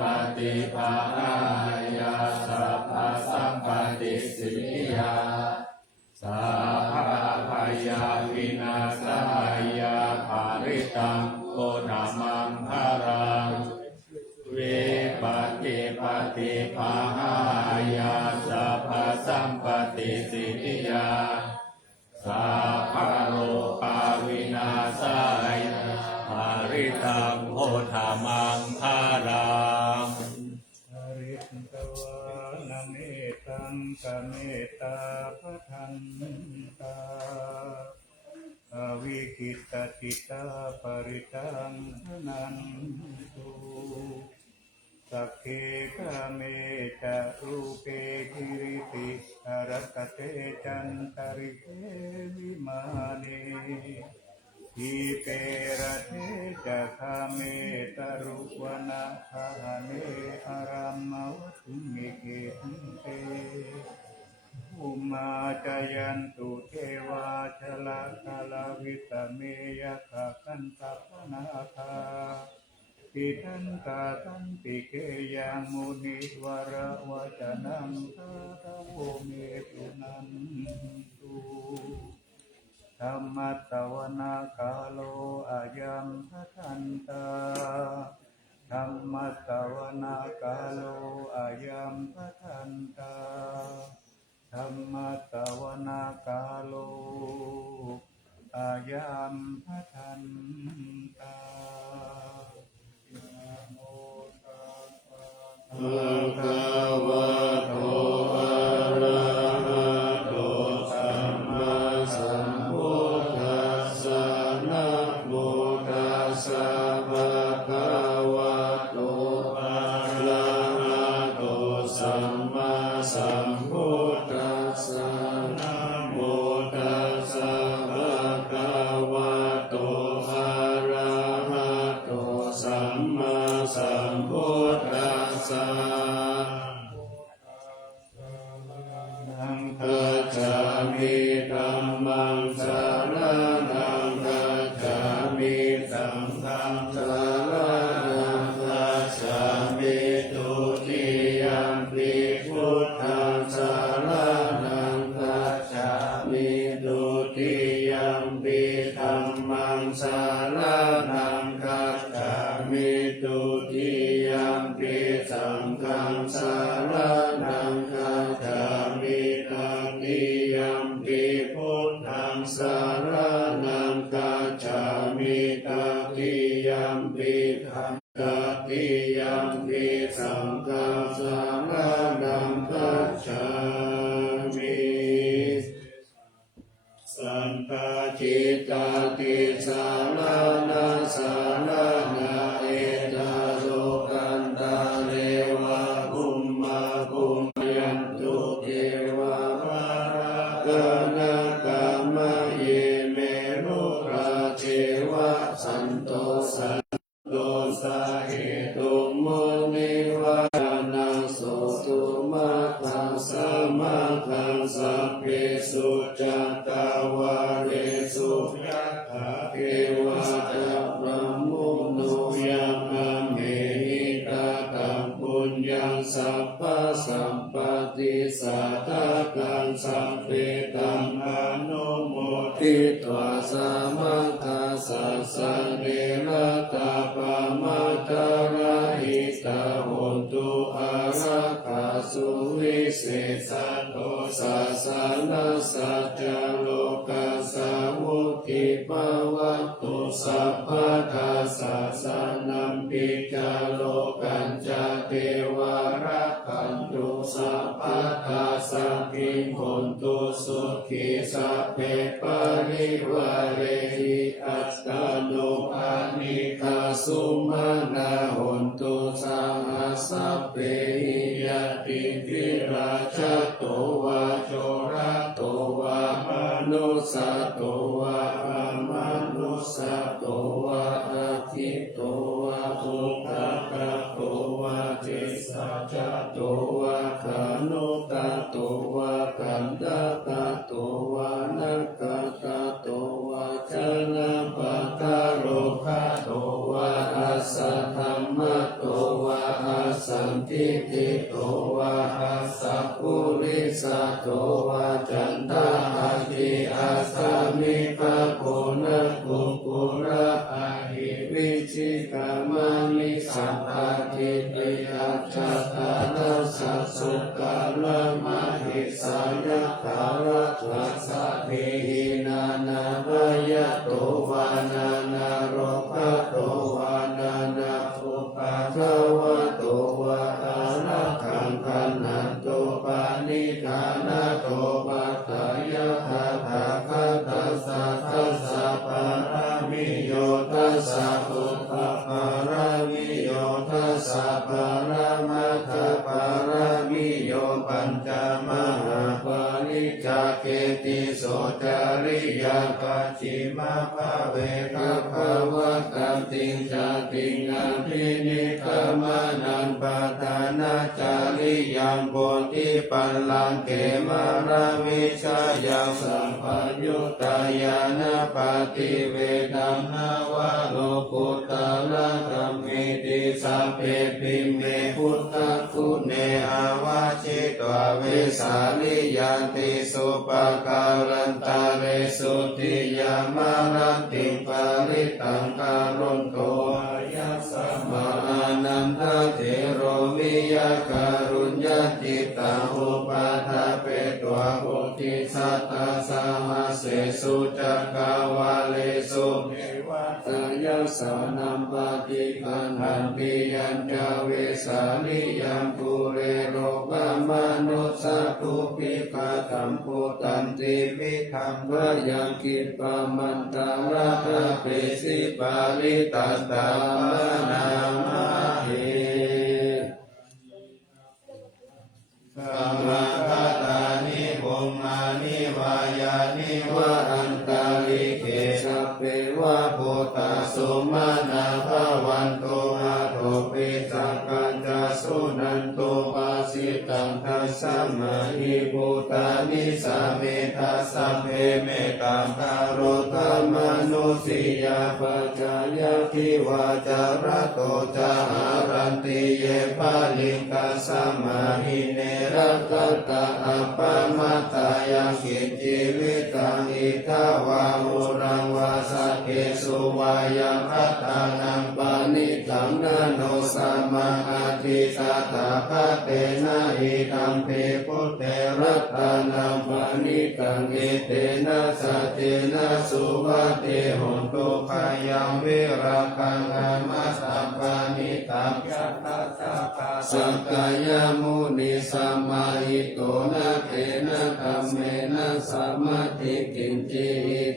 ปฏิภาหายาสัพพะสัมปติสิยาสัพพะพยาวินาศายาภาริตังโกนามังภารังเวปฏิปฏิภาหายาสัพพะสัมปติสิยาสัพพะโลกาวินาศายาภาริตังโหธามังภารังอริตตวานเมตังกเมตตาปะทันตาอวิกิตติตาปริตังนันตุสักเคกเมจะรูเปกิริติอรคเตจันตริเตวิมานีอิเประเทจะคาเมตรุวนาคาเนอารัมมวตุมิเกหิเตอุมาจายันตุเทวาชลาคาลาวิตเมยะขะกันตัปนาคาปิทันตาตันติเกยังมุนิวระวจนังตาตะโวเมตุนันตุธรรมะตวนาคาโลอายัมภทันตาธรรมะตวนาคาโลอายัมภทันตาธรรมะตวนาคาโลอายัมภทันตานะโมตัสสะ ภะคะวะโตอะระหะโตสัมมาสัมพุทธัสสะนะโมตัสสะภะคะวะโตอะระหะโตสัมมาสัมพุทธัสสะนะโมตัสสะภะคะวะโตอะระหะโตสัมมาสัมพุทธัสสะนังคัจฉามิธัมมังสรณังคัจฉามิสังฆังสรณังคัจฉามิตุติยัมปิพุทธังสรณังคัจฉามิตุติยัมปิธัมมังสรณังคัจ สารนังคาถามิตติยัมปิพุทธังสารนังคาถามิตติยัมปิธัมมังติยัมปิสังฆังสารนังคัจฉามิสันตจิตตติสารนาสารนาเอตโลกันตาเรวะกุมมากุมยันตุเทวะวารากนกามเยเมรุราเทวะสันโตสันโตสาเหตุมุนิวานาโสตุมาคังสมาคังสัพเพสุจัตตาวาเรสุยัตถาเทวะตะพระมุนุยังอาเมหิตาตังปุญญังสัพพะสัมปติสัทธากังสัพเพตังอนุโมทิตวาสามังคาสัสสะเนระตาปะมาตาราหิตาโหนตุอาราคาสุวิเศษโตสัสสะนัสสัจจโลกัสสะวุติภวตุสัพพะทาสัสสะนัมปิจาโลกันจเทวารักขันตุสัพพะทาสัพพิงโหนตุสุขีสัพเพปริวาเรหิอัสตโนอานิคาสุมาณาโหนตุสังฆสัพเพหิยติวิราชโตวาโจระโตวามนุสสโตวามนุสสโตวาอาทิโตวาอุปกะโตวาเทสัจโตวาขานุตโตวากันดตโตวานักขตโตวาชนะปะทะโรคะโตวาอัสสะธรรมโตวาอัสสันติติโตวาอัสสะปุริสโตวาจันตาอาทิอาสามิภะโกนะกุกุระอาหิวิชิกามามิสัพพะทิติอัจฉานัสสะสุกาละมะหิสายะคาระทัสสะเพหินานาภยโตวานานาโรภะโตวานานาอุปาทวะโตวาอาระคังคันหันโตปานิธานาโตปัตตายะทาทาคัตตัสสะทัสสะปารามิโยทัสสะอุปปารามิโยทัสสะปารามัตถปารามิโยปัญจมหาปาริจาเกติโสจาริยาปัจฉิมาภาเวคะภาวะตัมติงจติงอภินิกามานันปะทานาจาริยังโพธิปัลลังเกมาราวิชายังสัมปัญญุตายานาปฏิเวดังนาวะโลกุตละธัมมิติสัพเพปิเมพุทธคุณเนอาวาชิตวเวสาลิยันติสุปการันตาเรสุติยามารันติปาริตังการุณโตยัสสะมานันทเถโรวิยาการุญญาจิตตาอุปาทาเปตัวโพธิสัตตาสหัสเสสุจักกาวาเลสุเนวัตยัสสะนัมปฏิคันหันติยัญจเวสาลิยัมปุเรโรกามนุสสตุปิกาตัมปุตันติวิธัมวยังกิปปมันตาราภเปสิปาลิตัสตามนามาเหสัมมาทัตตานิภูมานิวายานิวะอันตาลิเกสัพเพวะโพตาสุมาณาภวันโตอาโตปิสังกัญจสุนันโตปาสิตังทัสสะมาหิภูตานิสาเมทัสสะเพเมตังคารโรธรรมนุสิยาปัจจายทิวาจาระโตจาหารันติเยปาลิงกัสสะมาหิเนรัตตะอัปปมัตตายังกิจจิวิตังอิทาวาหุรังวาสักเกสุวายังพัตตานังปา นิตังนาโนสัมมาอาทิตตาภะเตนะอิตัมปิพุทเตรัตตานังปานิตังเอเตนะสัจเจนะสุวัตเตหนตุขยังวิราคังอามัสสัมปานิตังยัตตาสักกายมุนิสัมมาหิโตนะเตนะธัมเมนะสัมมาทิกินจิ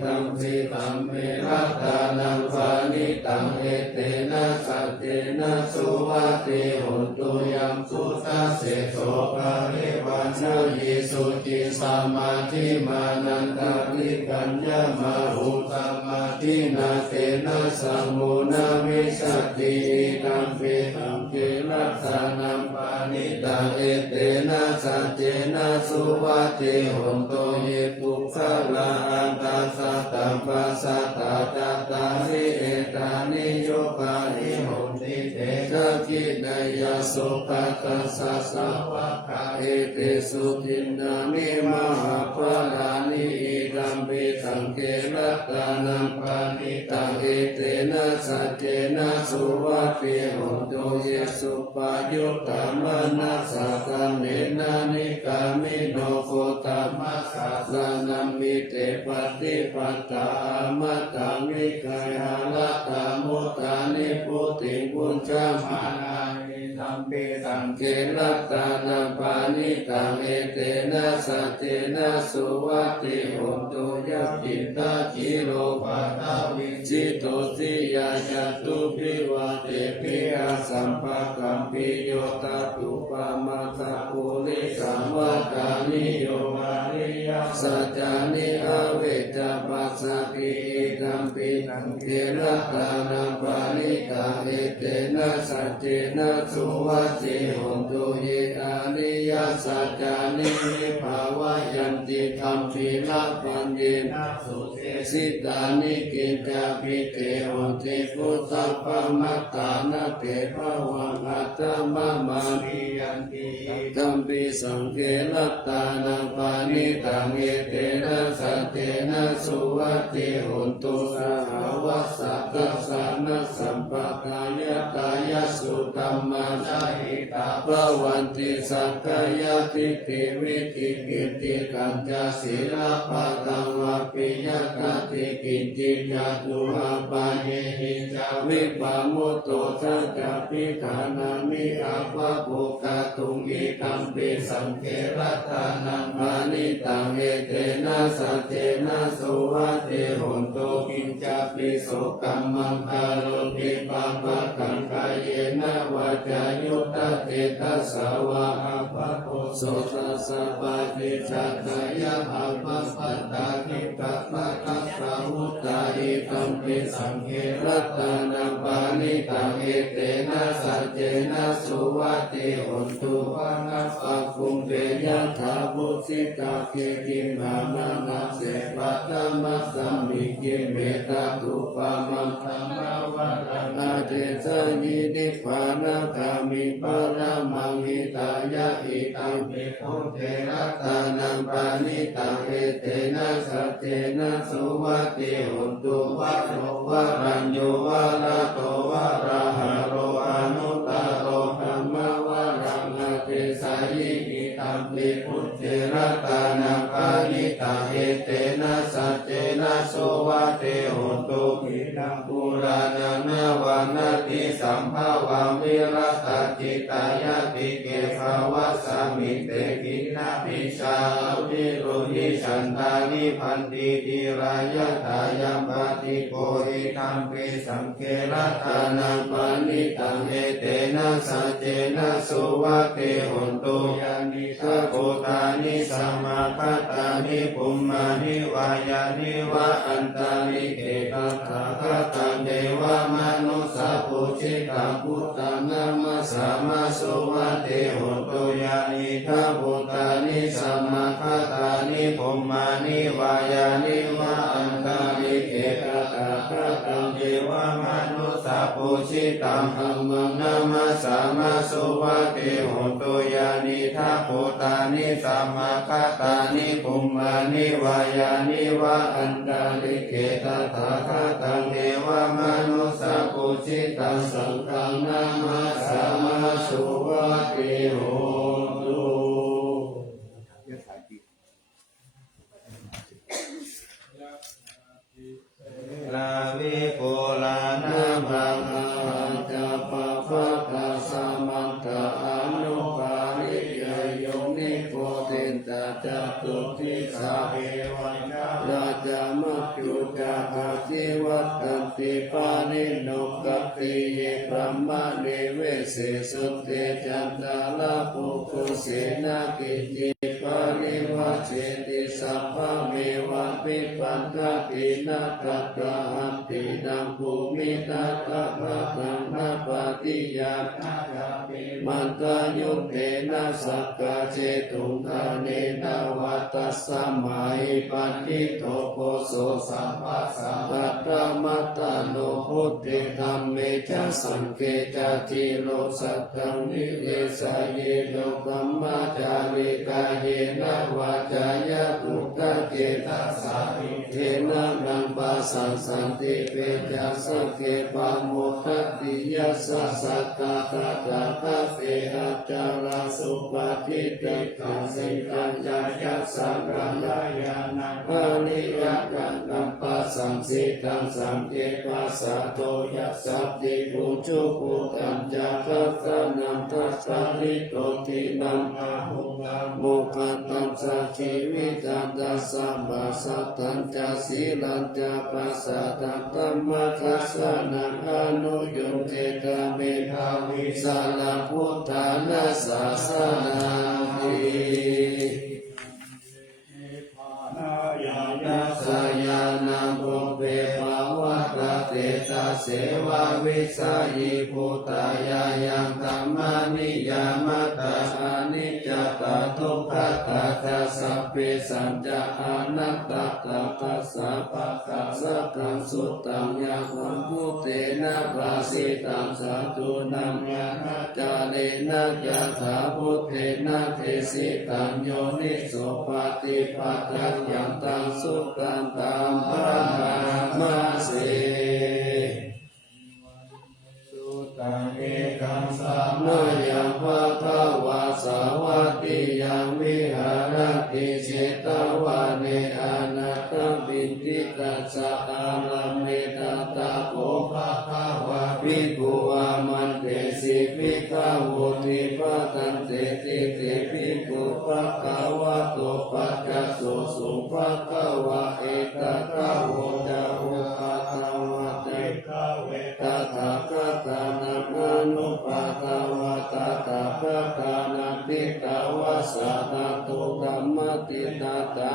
ธัมปิธัมเมรัตตานังปานิตังเอเตนะสัจเจนะสุวัตเตหนตุยัมสุตัสเสโสภะริวันนะยิสุจิสัมมาทิมานันตาริกัญญมาหุสัมมาทินาเตนะสัมมุนาวิสัตติธัมปิธัมเกรัตตานังปานิตังเอเตนะสัจเจนะสุวัตเตหนตุเยปุคลาอันตัสสะตัมปัสสะตาตาตานิเอตานิโยปานิโหติเตนะกินายาสุขตัสสะสาวะคาเอเตสุทินนานิมหาภลานิอิดัมปิสังเกรัตตานังปานิตังเอเตนะสัจเจนะสุวัตเตหนตุเยสุปายุตตามนัสสะกัมเนนะนิกามิโนโคตมัสสะสานัมมิเตปฏิปัตตามัตตังนิกายหาละตามุตตานิพุติปุญจมานานิธัมปิสังเกรัตตานังปานิตังเอเตนะสัจเจนะสุวัตติหนตุยัพพิตาจิโรภะตาวิจิตโตสิยาจตุภิวาเตปิอาสัมภะกัมปิโยตตุปะมาตะปุริสัมวัตานิโยมาริยสัจจานิอเวจปัสสะกิธัมปิตังเกรัตตานังปานิตังเอเตนะสัจเจนะสุวัตติหนตุเยอานิยสัจจานิวิภาวะยันติธัมปิละปัญเยนะสุเตสิตานิกินจาภิเตหนติพุทธปมัตตานะเตภวังอัตตมะมานิยันติธัมปิสังเกรัตตานังปานิตังเอเตนะสัจเจนะสุวัตติหนตุสหวัสสะกัสสะนะสัมปะกายตายสุตัมมานาหิตาภวันติสักกายติติวิติกิติกัญจศีลปะตังวะปิยกติกินจิจตุอาปาเยหิจาวิปามุตโตทัจจปิฐานามิอาภะโภคตุงอิตัมปิสังเกรัตตานังปานิตังเอเตนะสัจเจนะสุวัตติหนตุกินจาปิโสกัมมังคารุปิปังปะกังกายเยนะวาจายุตเตตัสสาวะอาภะโคโสตัสสะปะจิจัตตายะอาภะปัตตานิกัปปะกัสสะวุตตาอิตัมปิสังเกรัตตานังปานิตังเอเตนะสัจเจนะสุวัตติหนตุวานัสสะคุมเตยะถาบุสิกาเกกิมหานานาเสปัตตมัสสมิกิเมตตุปะมังธัมมาวะรังอาเจสยินิพพานะกามิปะระมังหิตายะอิตัมปิพุทเทรัตตานังปานิตังเอเตนะสัจเจนะสุวัตติหนตุวะโรวะรัญโยวะระโตวะระหะโรอนุตตโรธัมมวะรังอาเจสยินิตัมปิพุทเทรัตตานังปานิตังเอเตนะสัจเจนะสุวัตติหนตุกินังปุรานังนาวันนาติสัมภาวังวิรัตจิตายะติเกภวัสสมิเตกินาภิชาวิรุหิฉันตานิพันติติรายะตายะปฏิโกหิธัมปิสังเกรัตตานังปานิตังเอเตนะสัจเจนะสุวัตติหนตุยานิทัพโพตานิสัมมาคัตตานิปุมมานิวายานิวะอันตาลิเกตัสสะคตังเทวมนุสสะปุจิตังพุทธังนามัสสามาสุวัตติหนตุยานิทัพโพตานิสัมมาคัตตานิปุมมานิวายานิวะอันตาลิเกตัสสะคตังเทวมนุสสะ ปุชิตังธัมมังนามัสสามาสุวัติโหตุยานิทัพพุตานิสัมมาคตานิปุมมานิวายานิวะอันตาลิเกตถาคตังเทวมนุสสะปุชิตังสังฆังนามัสสามาสุวัติโหตุ ลาวิโกลานาภังอาจะปะปะตาสมัตตาอนุปาริยโยนิโกเตนตาจัตุทิสาเอวัญญาราชมัจจุจากาจิวัตตันติปานิโนกัปปิเยพรหมเนเวเสสุเตจันตาลาปุกุเสนากิจิปาริวัชเชติสัพพะเมวะปิปันทตินาตัตตะหัตถินังภูมิตัตตะภะคังนาปฏิยามันตายุเตนะสักกะเจตุงคาเนนะวัตตัสสมัยปันติโตโพโสสัมปัสสะตัตตะมัตตาโลพุทธิธัมเมจะสังเกจติโลสัตตังนิเรสเยโลกัมมาจาริกาเยนะวาจายะทุกขเจตัสสะเทนะนังปัสสังสันติเปจะสังเกปะโมทัตติยัสสะสัตตะตะตะตะเสหัจจาราสุปฏิติตังสิกัญญายัสสังกัญญายานังอนิยกันตัมปัสสังสิตังสัมเจปัสสะโตยัสสัตติปุจุปุตัญจตัสสะนังตัสสะริโตตินังอาหุลังโมกัตตังสัจจิวิตันตัสสะปัสสัตตัญจสีลัญจปัสสะตังธัมมัสสะนังอนุยุงเตตะเมธาวิสาลพุทธานาสาสนาติสยานาบุพเพภาวะตาเตตาเสวะวิสายิภูตายายังธัมมานิยามตาอานิจจตาทุกขตาทัสสะเปสัญจาอานัตตาทัสสะปะทัสสะกังสุตตังยาคัมพุเตนะราสิตังสาธุนังยานาจาเลนะยะถาพุเทนะเทสิตังโยนิโสปฏิปัฏฐังยังตังสุขันตัมปะมาเสสุตังเอกังสัมมายังภะคะวะสาวัตติยังวิหารติเจตวานิอานัตตบินติกัสสะอาลัมเมตตาโภภะคะวะภิกขุอามันเตสิภิกขโวติปะตันเตติเตภิกขุภะคะวะโตปัจจโสสุภะคะวะเอตตะโวจะโอภะคะวะเตฆะเวตถาคตานังอนุปะคะวะตถาคตานังทิตาวะสะตะโตธัมมติตาตา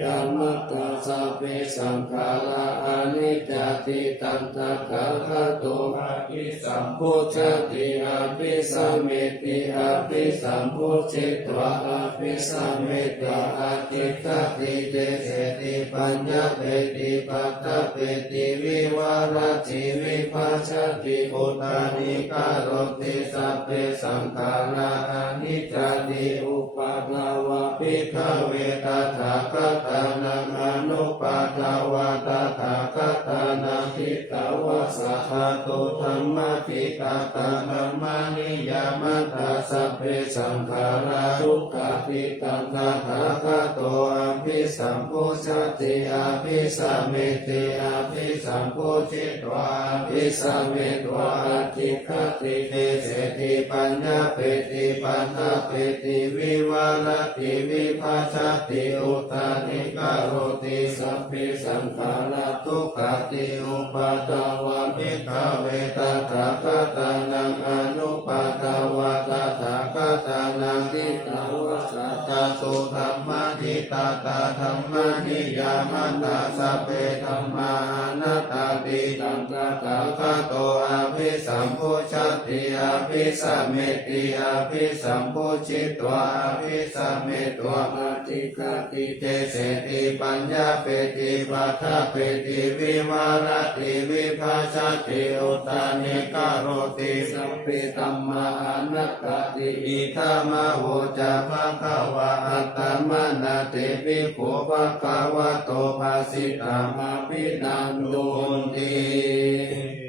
ญามัตตาสัพเพสังขาราอนิจจติตันตะคะคะโตอะภิสัมพุทธติอะภิสัมเมติอะภิสัมพุทธิตวะอะภิสัมเมตตาอะจิตติเจเสติปัญญเปติปัตตะเปติวิวารติวิภัชชติปุตตานิการติสัพเพสังขาราอนิจจติอุปาทาวะภิกขเวตถาคตานังอนุปาทาวะตถาคตานังทิตาวะสัทธาตุธัมมาทิตาตาธัมมานิยามัตตาสัพเพสังขาราทุกขติตังตถาคโตอะภิสัมพุชติอะภิสัมเมติอะภิสัมพุทธิตวะอะภิสัมเมตวะอะจิตขติเตเสติปัญญาเปติปัตตะเปติวิวารติวิภัชชติอุตตานิการติสัพเพสังขาราทุกขติอุปาทาวะภิกขเวตถาคตานังอนุปาทาวะตถาคตานังทิตาวะสัทธาตุธัมมาทิตาตาธัมมานิยามันตาสัพเพธัมมานัตตาติตังตถาคโตอะภิ ภิสัมพุชติอภิสัมเมติอภิสัมพุชิตวาอภิสัมเมตวาอติกติเตเสติปัญญาเปติปัฏฐเปติวิวารติวิภาชติอุตตานิกโรติสัพพิธัมมานัตติอิทัมมะโหจะภะคะวะอัตตมนาติภิกขุภะคะวะโตภาสิตามาภินันตุติ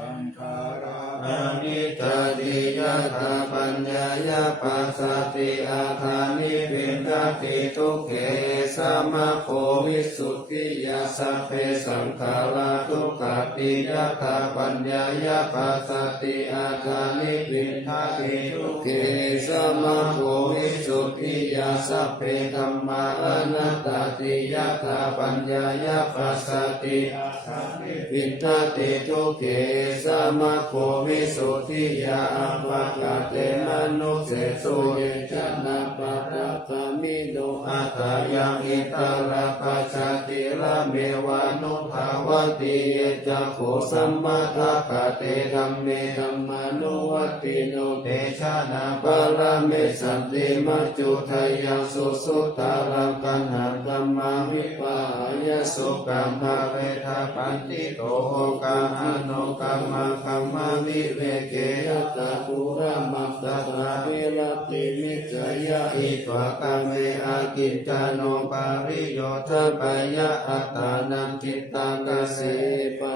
สังขารา อานิจจติยตาปัญญายาปัสสติอาคานิปินทติทุกเขสัมมาโพวิสุทธิยาสัพเพสังขาราทุกขติยตาปัญญายาปัสสติอาคานิปินทติทุกเขสัมมาโพวิสุทธิยาสัพเพธัมมาอนัตตติยตาปัญญายาปัสสติอาคานิปินทติทุกเขสัมมาโพวิสุทธิยาอัปปะกะเตมนุเสสุเยชนะปัตตะคามิโนอัตตายังอิตาลปัจจติละเมวานุภาวติเยจักขุสัมมาทัคคะเตธัมเมธัมมานุวัตติโนเตชะนะปะระเมสันติมัจจุทัยยังสุสุตารังกันหังธัมมาวิปายะสุกัมภะเวทะปันติโตโหกังอนุกัมมะคัมมาวิเวเกยตะปุระมัตตะราวิรติมิจยะอิตวะกัมเมอากิจจาโนปาริโยทะปยะอัตตานังกิตตังกสิปะ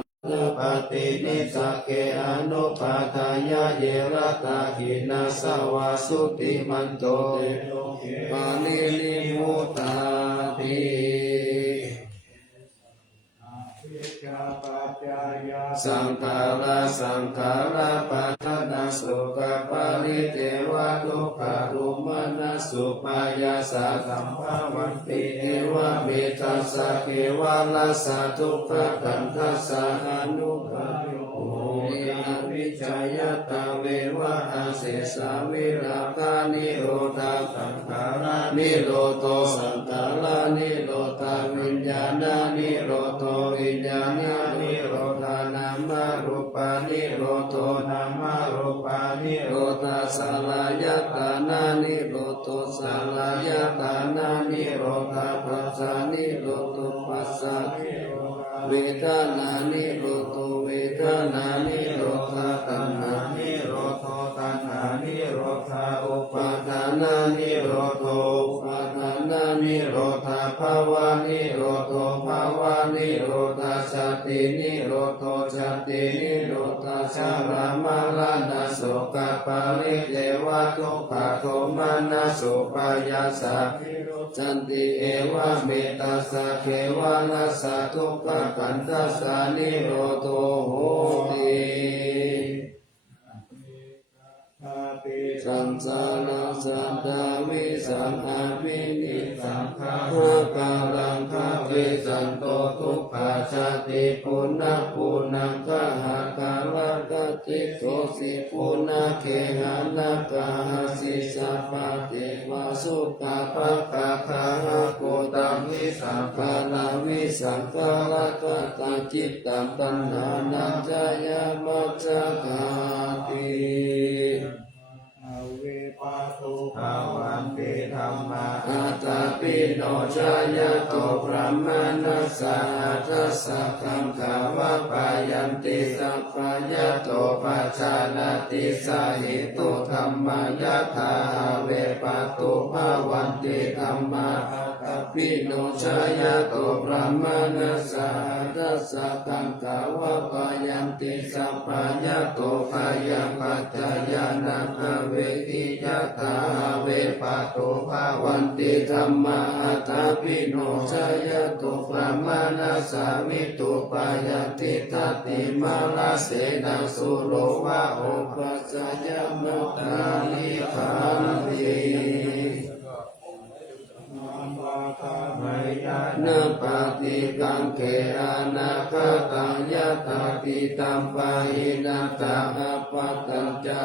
ปฏินิสเกอนุปาทายะเยระตาหินาสวาสุติมันโตปาลิลิมุตตาติ วิชาปัจจายา สังขาราสังขาราปัฏฐนาสุขปาริเทวะทุกขารุมานะสุปายาสาสัมภาวันติเอวะเมตัสสะเกวะลัสสะทุกขขันธัสสะอนุภาโยเอนะวิจัยตาเววะอาเสสาวิราคานิโรธาสังขารานิโรโตสังขารานิโรธาวิญญาณานิโรโตวิญญาณานิโรธานามารูปานิโรโตนามารูปานิโรธาสลายตานานิโรโตสลายตานานิโรธาปัสสานิโรโตปัสสะเวทนานิโรโตเวทนานิโรธาตัณหานิโรโตตัณหานิโรธาอุปาทานานิโรโตอุปาทานานิโรธาภาวานิโรโตภาวานิโรธาชาตินิโรโตชาตินิโรธาชารามาลานาโสกปาริเทวะทุกขโทมานาสุปายาสาจันติเอวะเมตัสสะเขวะนัสสะทุกขขันธัสสะนิโรโตโหติ สังสาราสัตตาวิสังอาวินิสังขาภะกาลังภะเวสันโตทุกขาชาติปุณณปุณังคหากาลกติโสสิปุณณเคหานาคาสิสัพพะเทวาสุขะภะกะคาหะโกตังวิสังขาราวิสังขารตตาจิตตังตัณหานัจจายามัจจคาติอเวปาตุภา ภา วั วัน น ติ ติ ธั ธั ม ม มา มาอัตตปิโนชายโตพระมานัสสะทัสสะคังขาวะปายันติสัพพายโตปัจจานาติสาหิตุธัมมายะถาเวปาตุภาวันติธัมมาอัตตปิโนชายโตพระมานัสสะทัสสะคังขาวะปายันติสัพพายโตภายังปัจจายานาเวทิยะถาเวปาตุภาวันติธัมมาอัตตปิโนชายโตพระมานัสสามิตุปายาติทัตติมาลาเสนาสุโรวะโอปัสสยมุตตานิขันติ น วาคาไมยานาปฏิกังเขอานาคาตังยะตาติตัมปะหินาตาอาปัตตัญจา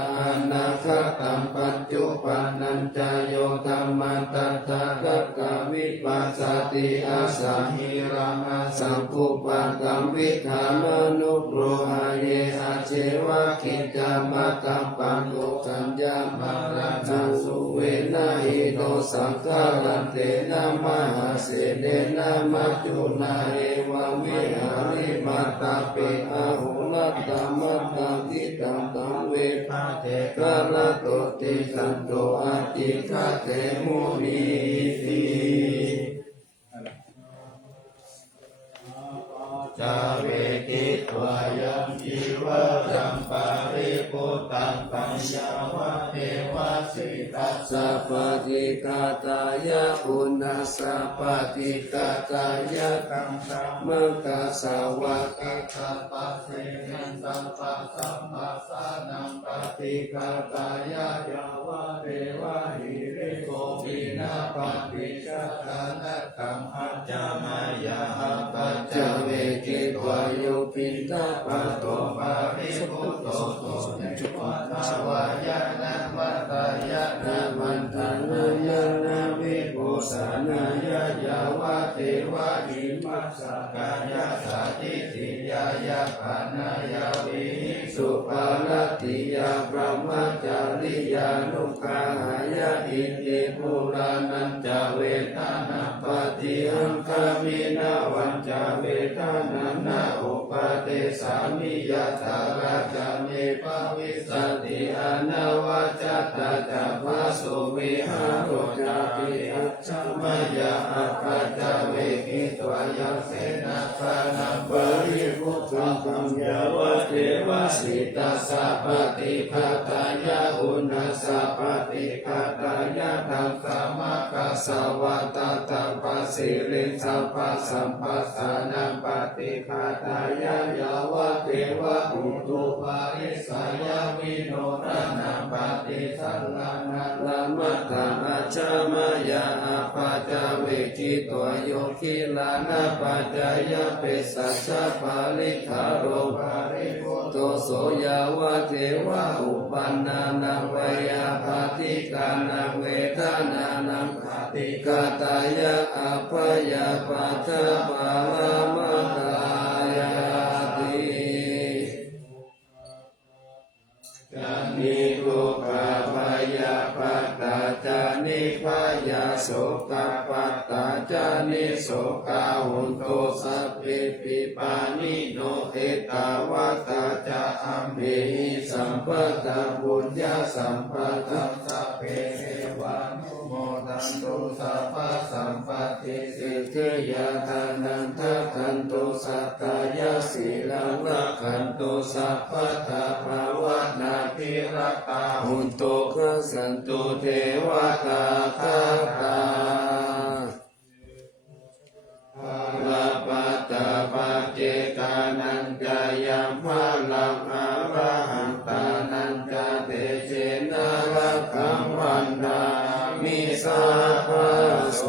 นาคาตัมปัจจุปันนัญจโยธรรมตัตถะกักกาวิปัสสติอาสังหิรังอาสังคุปะกัมวิขามนุโรหะเยอาเชวะคิจามะกัมปังโกสัญญามาราจังสุเวนะหิโตสังฆารันเตนะมหาเสเดนะมัจจุนาเอวังวิหาริมาตาเปอาหุนัตตมัตตังทิตังตังเวทาเตกะละโตติสันโตอาติฆะเตมุนีติจาเวทิตวายังจีวะรังปาริปุตตังปัญญาวะเทวะสิตัสสะปฏิกาตายะอุณาสะปฏิกาตายะตังสัมมกะสาวะกัสสะปะเสนันตังปัสสัมมาสานังปฏิกาตายะยาวะเทวะหิริโกปินาปฏิชาตานะกัมอัจจามายาปัจจเวกิตวายุปินตาปะโตปาริปุตโตโตเนวัตวายะนะมัตตายะนะมันทานายะนะวิปุสานายะยาวะเทวะหิมัสสะกายะสาธิติยายะปานายาวิสุปาลติยาพระมัจจาริยานุกาหายะอิติปุรานันจเวทานาปฏิหังคามินาวันจเวทานานาอุปเทสามิยะตาราจามิภวิสติอนาวาจตาจาภาสุวิหารุจาปิอัจฉมยะอัปปัจจเวกิตวายะเสนาคานังปริภุตังคัมยาวะเทวะสิตัสสะปฏิฆาตายะอุณาสะปฏิฆาตายะตังสัมมากัสสวะตาตังปัสสิริสัพพะสัมปัสสานังปฏิฆาตายะยาวะเทวะอุตุปาริสายะวิโนทานังปฏิสัลลานะละมัตตังอาจามายะอาปัจจเวกิตัวโยคิลานะปัจจยะเปสัจจปาริคาโรปาริโภโตโสยาวะเทวะอุปันนานังวยาปฏิกานังเวทานานังปฏิกาตายะอัปยาปัจจปาลามตายาติจานิทุกขพยาปัตตาจานิพยาโสกปัตตาจานิโสกาหุนโตสัพพิปิปานิโนเอตาวะตาจาอัมเมหิสัมปตะบุญญาสัมปตะสัพเพเทวานุโมทันตุสัพพะสัมปติสิทธิยาทานันทคันตุสัตตายาสีลังรักขันตุสัพพะทาภาวนาภิรตาหุนโตขัสสันตุเทวตาคาตาลาปัตตาปัจเจกานันจายัมภาลังอาระหังตานันจาเตเชนะระคัมวันดามิสาภาโส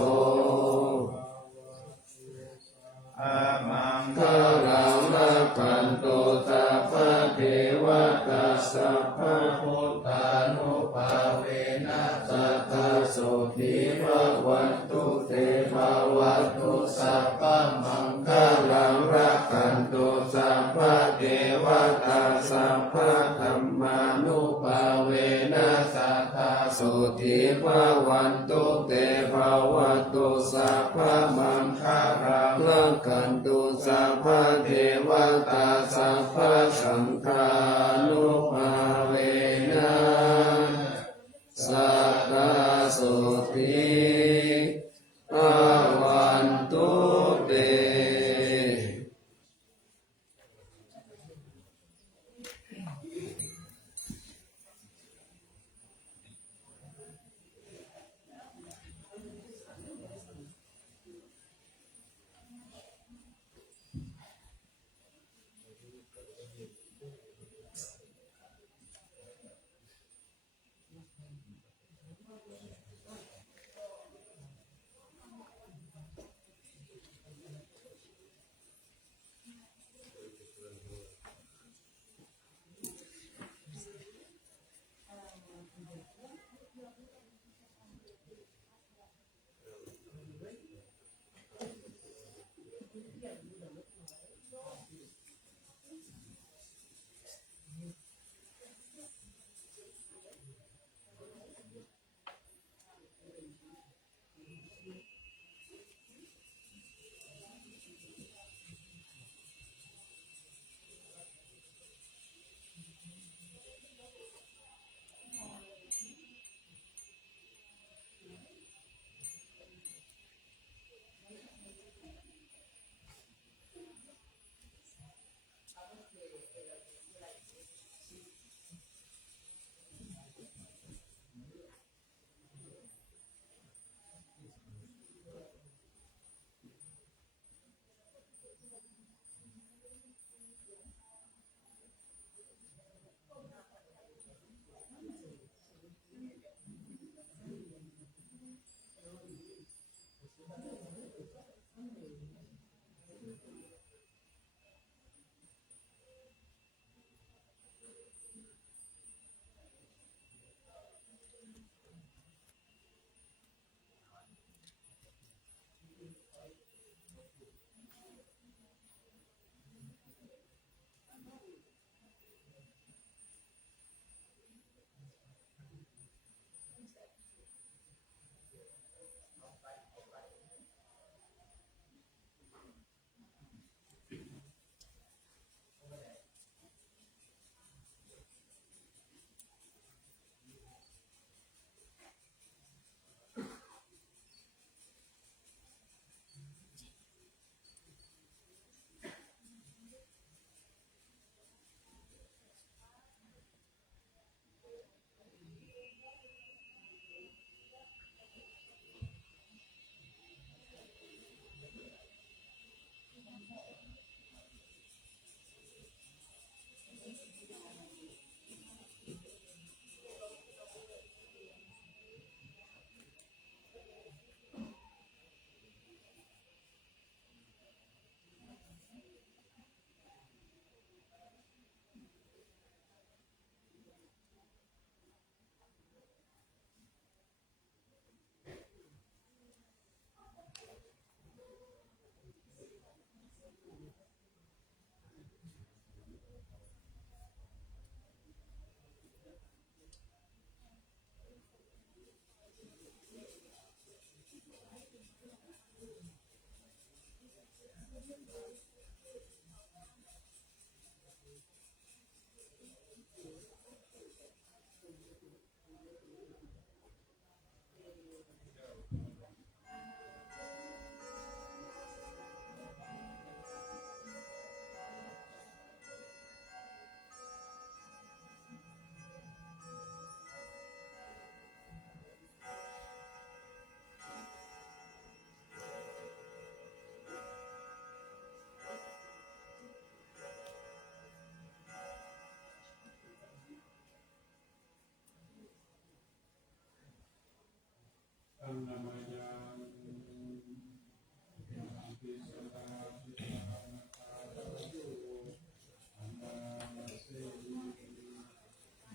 อามังคารังละคันโตสัพพะเทวตาสัพพะพุทธานุภาเวนะสัทธาโสติภวันตุเตภวันตุสัพพะมังคารังละคันโตสัพพะเทวตาสัพพะธัมมานุภาเวนะสัทธาโสติภวันตุเตภวันตุสัพพะมังคารังละคันโตสัพพะเทวตาสัพพะสังฆานุภาเวนะสัทธาโสติภวันตุเต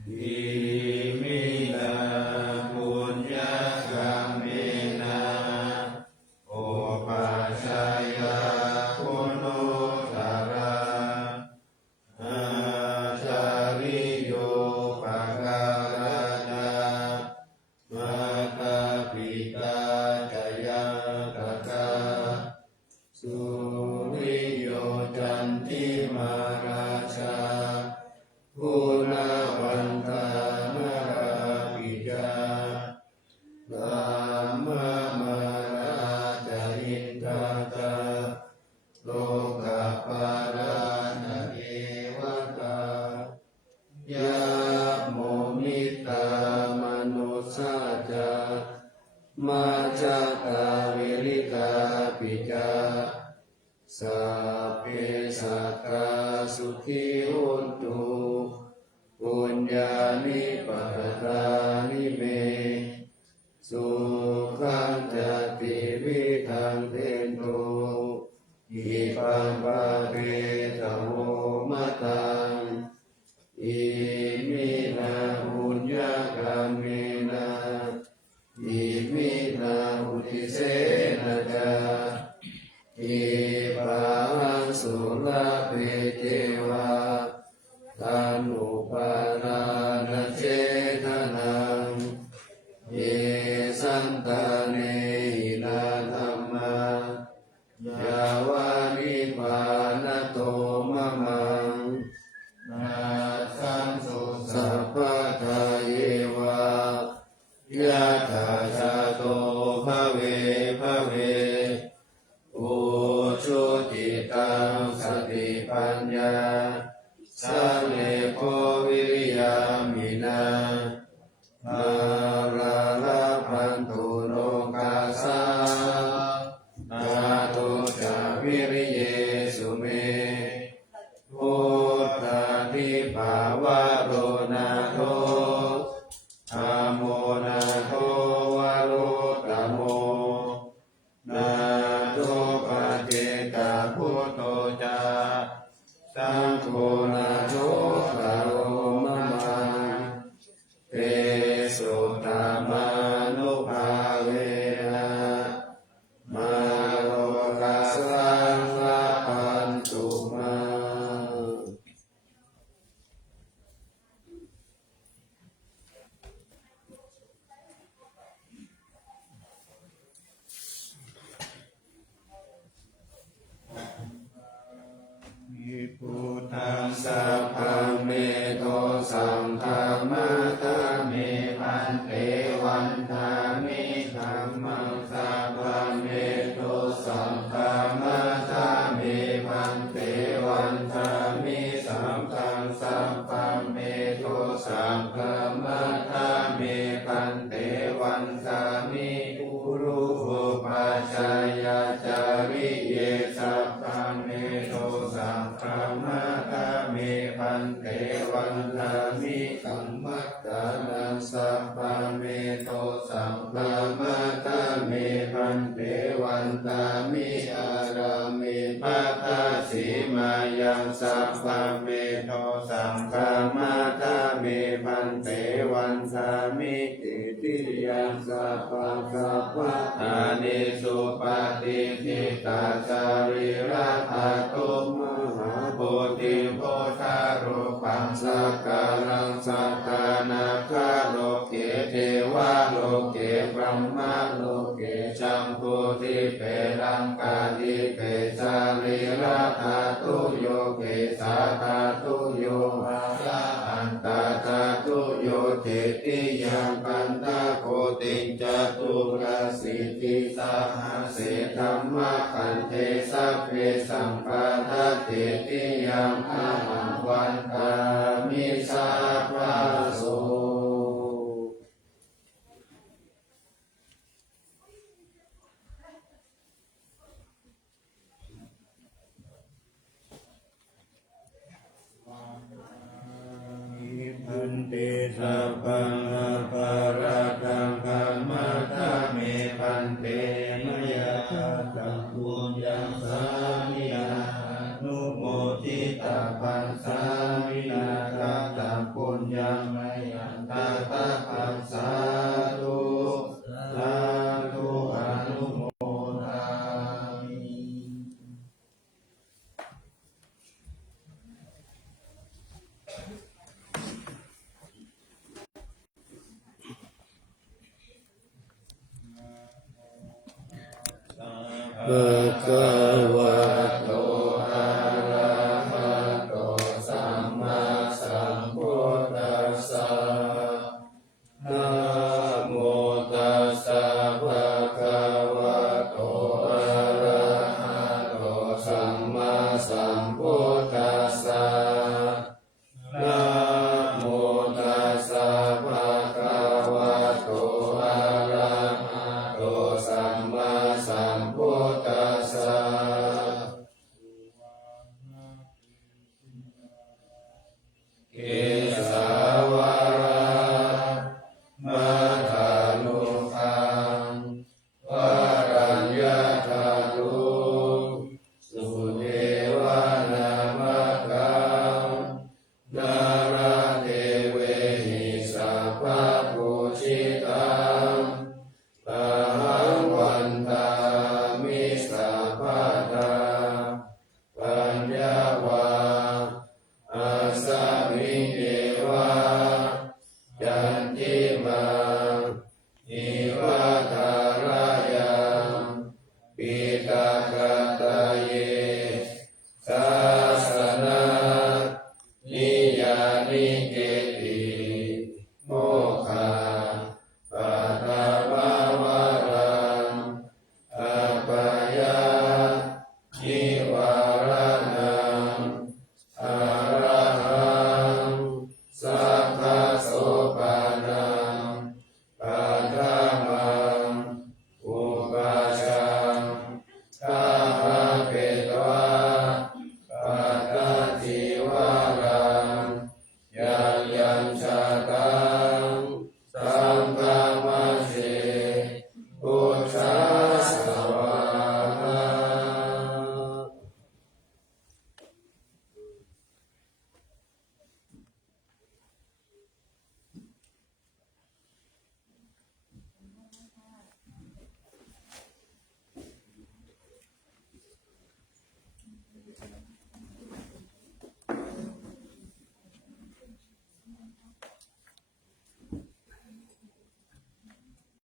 อิมินาปุญญกรรมเมนะโอปัชฌายาคุณุตระอาจาริโยปการณะมาตาปิตาจยังตกาสุริโยจันติมาราชาคุณวันตามราปิกาลามมาราจรินตาตาโลกปารานะเอวตายาโมมิตามนุสาจามาจาตาวิริกาปิกาสัพเพสัตตาสุขิโหนตุปุญญานิปัฏฐานิเมสุขังจติวิทังเทนโตอิปังปะเรตโหมะตังอิมินาปุญญกรรมเมนะอิมินาอุทิเสนะจาอิปัง ปาราณเจตนังเยสันตาเนหินาธัมมายาวานิพานโตมะมังนาสังสุสัพพะทาเยวายะถาชาโตภเวภเวอุชุติตังสติปัญญาสังเลโกวิริยามินามาราลาพันตุโลกาสานาตุจาวิริเยสุเมพุทธาทิภาวะโรนาโทอะโมนาโทวะโรตโมนาโทปะเจกะพุทโธจาสังโฆนาโทกะโรมะมังเตสุตามานุภาเวนะมาโลกัสสังละพันตุมาอิปุถัง สัพพังเมโทสังฆามาตาเมพันเตวันทามิธัมมังสัพพังเมโทสังฆามาตาเมพันเตวันทามิสัมฆังสัพพังเมโทสังฆามาตาเมพันเตวันทามิปุรุโภปัจจายาจาริเยสัพพังเมโทสังฆามาตาเมพันเตวันทามิกัมมัตตานังสัพพังเมโทสังฆามาตาเมพันเตวันทามิอารามิปัตตาสีมายังสัพพังเมโทสังฆามาตาเมพันเตวันทามิอิติยังสัพพังสัพพะอานิสุปฏิทิตาจาริราธาตุมหาโพธิโพธารูปังสักการังสักการนาคาโลเกเทวาโลเกบรมมาโลเกจัมพูทิเปรังกาลิเปจาริราธาตุโยเกสาธาตุโยอาลาอันตาธาตุโยเทติยังปันตาโคติงจตุราสิกิสาหาเสธัมมะคันเทสัพเพสัมปะทะเตติยังอาหังวันตามิสัพพะโสอิพันเตสัพพังอภาราทังธรรมะทาเมพันเตมยาคาตังปุญญังสามินานุโมทิตาปันสามินาคาตังปุญญังมยันตาตาปันสาธุสาธุอนุโมทามิ ภะคะวะโต อะระหะโตสัมมาสัมพุทธัสสะนะโมตัสสะภะคะวะโตอะระหะโตสัมมาสัมพุทธัสสะนะโมตัสสะภะคะวะโตอะระหะโตสัมมาสัมพุทธัสสะเกสาวามาทานุคังวรัญญาทานุสุเทวานามะกังนาโร นิเกติโมคคาปัตตวาวารังอัปปยานิวารนังอรหังสัพพโสปานังปัฏฐามังอุปัชฌังทาเปตวาปัตติวารังยังย